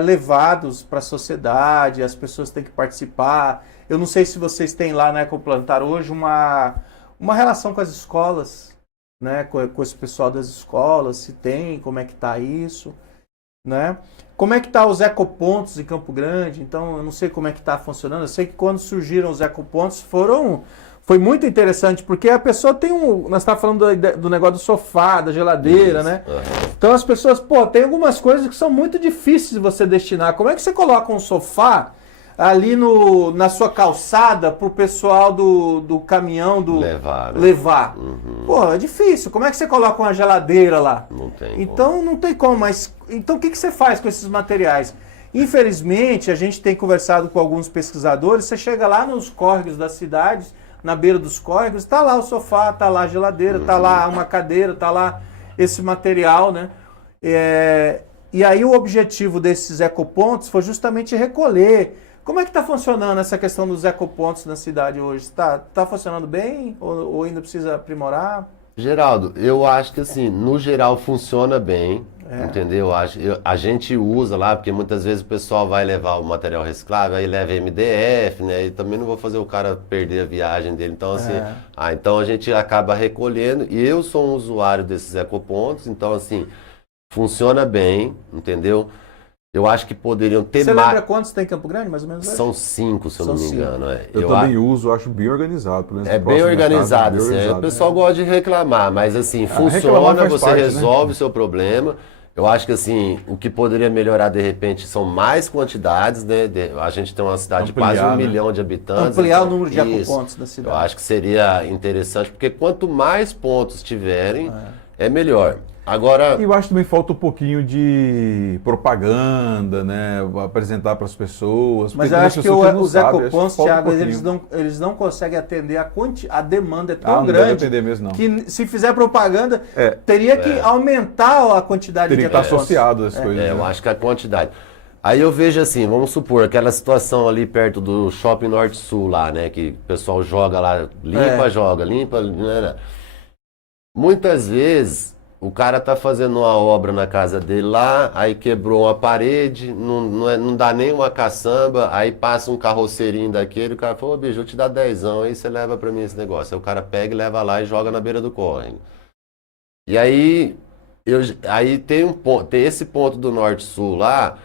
levados para a sociedade, as pessoas têm que participar. Eu não sei se vocês têm lá na Ecoplantar hoje uma relação com as escolas, né? Com esse pessoal das escolas, se tem, como é que está isso, né? Como é que está os ecopontos em Campo Grande? Então, eu não sei como é que está funcionando. Eu sei que quando surgiram os ecopontos foi muito interessante, porque a pessoa tem nós estávamos falando do negócio do sofá, da geladeira, Isso. né? Então as pessoas, tem algumas coisas que são muito difíceis de você destinar. Como é que você coloca um sofá ali na sua calçada para o pessoal do caminhão levar? Pô, é difícil. Como é que você coloca uma geladeira lá? Não tem Então não tem como, mas então o que você faz com esses materiais? Infelizmente, a gente tem conversado com alguns pesquisadores, você chega lá nos córregos das cidades, na beira dos córregos, está lá o sofá, está lá a geladeira, está lá uma cadeira, está lá esse material, né? E aí o objetivo desses ecopontos foi justamente recolher. Como é que está funcionando essa questão dos ecopontos na cidade hoje? Está funcionando bem ou ainda precisa aprimorar? Geraldo, eu acho que assim, no geral funciona bem, entendeu? A gente usa lá, porque muitas vezes o pessoal vai levar o material reciclável, aí leva MDF, né? E também não vou fazer o cara perder a viagem dele. Então, assim, então a gente acaba recolhendo. E eu sou um usuário desses ecopontos, então, assim, funciona bem, entendeu? Eu acho que poderiam ter mais... mais... Você lembra quantos tem em Campo Grande, mais ou menos? São 5, se eu não me engano. Eu também uso, acho bem organizado. Pelo menos bem organizado, assim. O pessoal gosta de reclamar, mas assim, funciona, você parte, resolve o seu problema. Eu acho que assim, o que poderia melhorar de repente são mais quantidades, né? A gente tem uma cidade de quase 1 milhão de habitantes. Ampliar o número de ecopontos da cidade. Eu acho que seria interessante, porque quanto mais pontos tiverem, é melhor. Agora... Eu acho que também falta um pouquinho de propaganda, né? Apresentar para as pessoas. Mas eu acho que os ecopontos, Thiago, eles não conseguem atender a demanda é tão grande. Não deve atender mesmo, não. Que se fizer propaganda, teria que aumentar a quantidade de ecopontos. Teria que estar associado às coisas. Eu acho que a quantidade. Aí eu vejo assim, vamos supor, aquela situação ali perto do Shopping Norte-Sul lá, né? Que o pessoal joga lá, limpa, né? Muitas vezes... O cara tá fazendo uma obra na casa dele lá, aí quebrou uma parede, não dá nem uma caçamba, aí passa um carroceirinho daquele, o cara falou, bicho, eu te dar 10, aí você leva pra mim esse negócio. Aí o cara pega e leva lá e joga na beira do córrego. E aí tem esse ponto do Norte-Sul lá,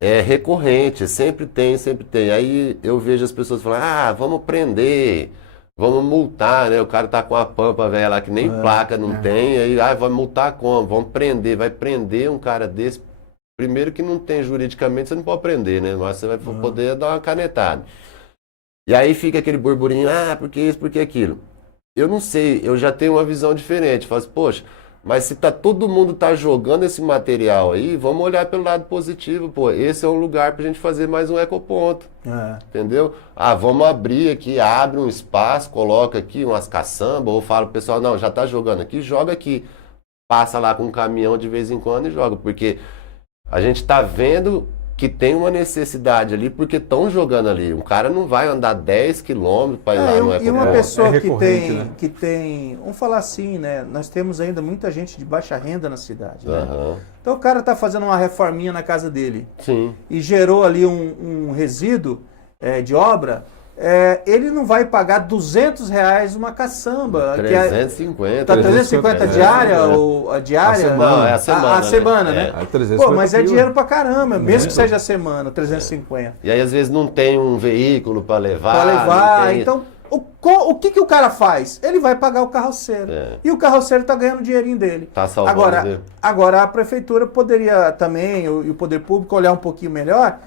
é recorrente, sempre tem. Aí eu vejo as pessoas falando, vamos prender... Vamos multar, né? O cara tá com a pampa velha lá que nem placa não tem, aí vai multar como? Vamos prender, vai prender um cara desse. Primeiro que não tem juridicamente, você não pode prender, né? Mas você vai poder dar uma canetada. E aí fica aquele burburinho, porque isso, porque aquilo. Eu não sei, eu já tenho uma visão diferente. Falo assim, poxa, mas se todo mundo tá jogando esse material aí, vamos olhar pelo lado positivo, pô. Esse é um lugar pra gente fazer mais um ecoponto. Entendeu? Vamos abrir aqui, abre um espaço, coloca aqui umas caçambas, ou fala pro pessoal, não, já tá jogando aqui, joga aqui. Passa lá com um caminhão de vez em quando e joga, porque a gente tá vendo que tem uma necessidade ali, porque estão jogando ali. Um cara não vai andar 10 quilômetros para ir lá no ecoponto. E uma pessoa que tem, vamos falar assim, né? Nós temos ainda muita gente de baixa renda na cidade, né? Então o cara tá fazendo uma reforminha na casa dele. Sim. E gerou ali um resíduo de obra, ele não vai pagar R$200 uma caçamba. 350. Tá 350 diária ou a diária? Não, é a semana. A semana, né? Pô, mas é dinheiro pra caramba, mesmo que seja a semana, 350. E aí às vezes não tem um veículo para levar. Para levar, então o que o cara faz? Ele vai pagar o carroceiro. E o carroceiro tá ganhando o dinheirinho dele. Tá salvando. Agora a prefeitura poderia também, e o poder público, olhar um pouquinho melhor.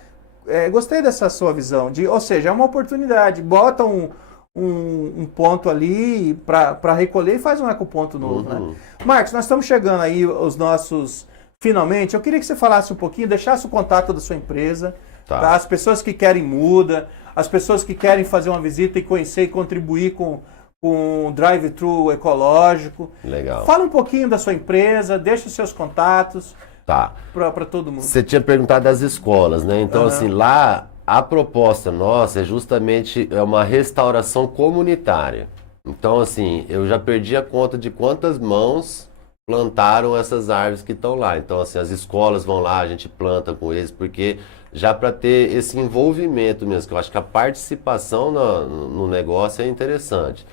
Gostei dessa sua visão, ou seja, é uma oportunidade, bota um ponto ali para recolher e faz um ecoponto novo, né? Marcos, nós estamos chegando aí os nossos finalmente. Eu queria que você falasse um pouquinho, deixasse o contato da sua empresa, tá? As pessoas que querem muda, as pessoas que querem fazer uma visita e conhecer e contribuir com um drive-thru ecológico. Legal. Fala um pouquinho da sua empresa, deixa os seus contatos. Tá. Para todo mundo. Você tinha perguntado das escolas, né? Então, assim, lá a proposta nossa é justamente uma restauração comunitária. Então, assim, eu já perdi a conta de quantas mãos plantaram essas árvores que estão lá. Então, assim, as escolas vão lá, a gente planta com eles, porque já para ter esse envolvimento mesmo, que eu acho que a participação no negócio é interessante.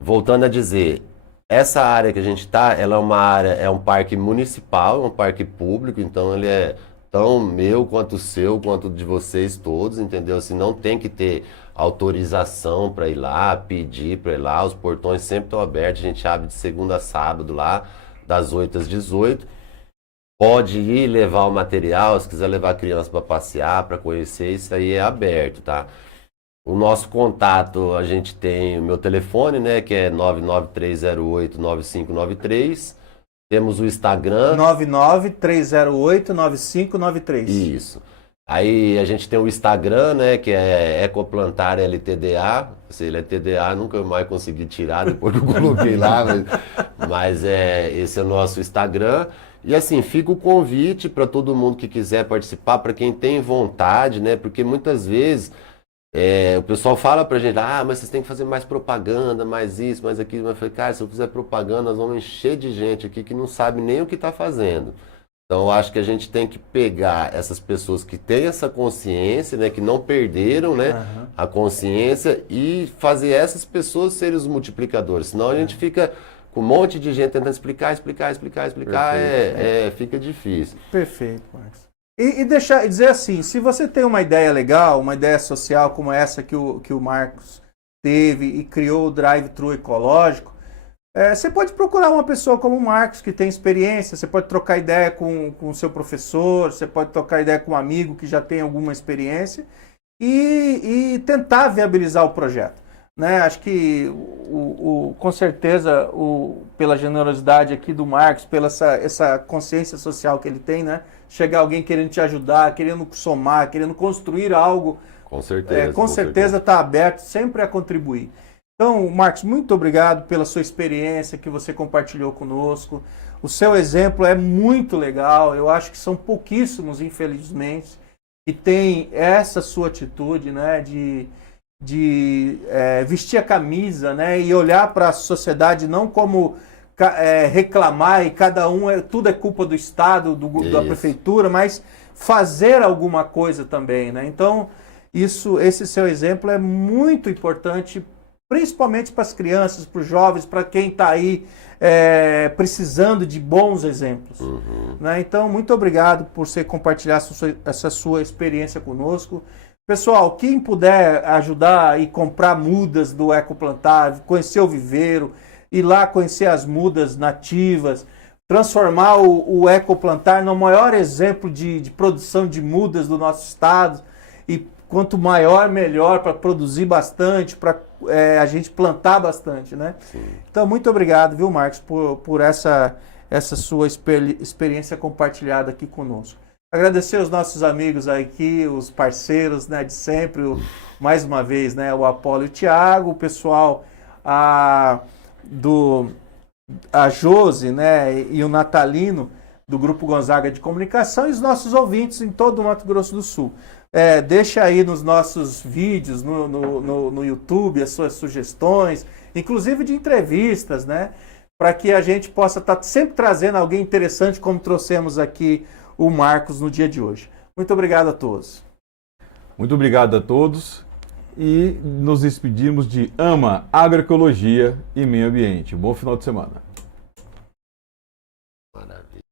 Voltando a dizer, essa área que a gente está, ela é uma área, é um parque municipal, é um parque público, então ele é tão meu quanto seu, quanto de vocês todos, entendeu? Assim, não tem que ter autorização para ir lá, pedir para ir lá, os portões sempre estão abertos, a gente abre de segunda a sábado lá, das 8 às 18. Pode ir levar o material, se quiser levar a criança para passear, para conhecer, isso aí é aberto, tá? O nosso contato, a gente tem o meu telefone, né, que é 993089593. Temos o Instagram. 993089593. Isso. Aí a gente tem o Instagram, né, que é Ecoplantar LTDA. Se ele é TDA, nunca mais consegui tirar depois que eu coloquei lá, mas esse é o nosso Instagram. E assim, fica o convite para todo mundo que quiser participar, para quem tem vontade, né, porque muitas vezes o pessoal fala pra gente, mas vocês têm que fazer mais propaganda, mais isso, mais aquilo. Mas eu falei, cara, se eu fizer propaganda, nós vamos encher de gente aqui que não sabe nem o que está fazendo. Então, eu acho que a gente tem que pegar essas pessoas que têm essa consciência, né, que não perderam, né, a consciência, e fazer essas pessoas serem os multiplicadores. Senão a gente fica com um monte de gente tentando explicar, fica difícil. Perfeito, Marcos. E dizer assim, se você tem uma ideia legal, uma ideia social como essa que o Marcos teve e criou o drive-thru ecológico, você pode procurar uma pessoa como o Marcos, que tem experiência, você pode trocar ideia com o seu professor, você pode trocar ideia com um amigo que já tem alguma experiência e tentar viabilizar o projeto. Né? Acho que, com certeza, pela generosidade aqui do Marcos, pela essa consciência social que ele tem, né? Chegar alguém querendo te ajudar, querendo somar, querendo construir algo, com certeza, com certeza está aberto sempre a contribuir. Então, Marcos, muito obrigado pela sua experiência que você compartilhou conosco. O seu exemplo é muito legal, eu acho que são pouquíssimos, infelizmente, que têm essa sua atitude, né, de vestir a camisa, né, e olhar para a sociedade não como reclamar e cada um, tudo é culpa do Estado, da prefeitura, mas fazer alguma coisa também, né? Então, esse seu exemplo é muito importante, principalmente para as crianças, para os jovens, para quem está aí precisando de bons exemplos. Né? Então, muito obrigado por você compartilhar essa sua experiência conosco. Pessoal, quem puder ajudar e comprar mudas do Ecoplantar, conhecer o viveiro, ir lá conhecer as mudas nativas, transformar o Ecoplantar no maior exemplo de produção de mudas do nosso estado. E quanto maior, melhor, para produzir bastante, para a gente plantar bastante, né? Sim. Então, muito obrigado, viu, Marcos, por essa sua experiência compartilhada aqui conosco. Agradecer os nossos amigos aqui, os parceiros, né, de sempre, mais uma vez, né, o Apolo e o Thiago, o pessoal a Josi, né, e o Natalino, do Grupo Gonzaga de Comunicação, e os nossos ouvintes em todo o Mato Grosso do Sul. Deixa aí nos nossos vídeos, no YouTube, as suas sugestões, inclusive de entrevistas, né, para que a gente possa estar sempre trazendo alguém interessante, como trouxemos aqui o Marcos no dia de hoje. Muito obrigado a todos. Muito obrigado a todos e nos despedimos de AMA Agroecologia e Meio Ambiente. Bom final de semana. Maravilha.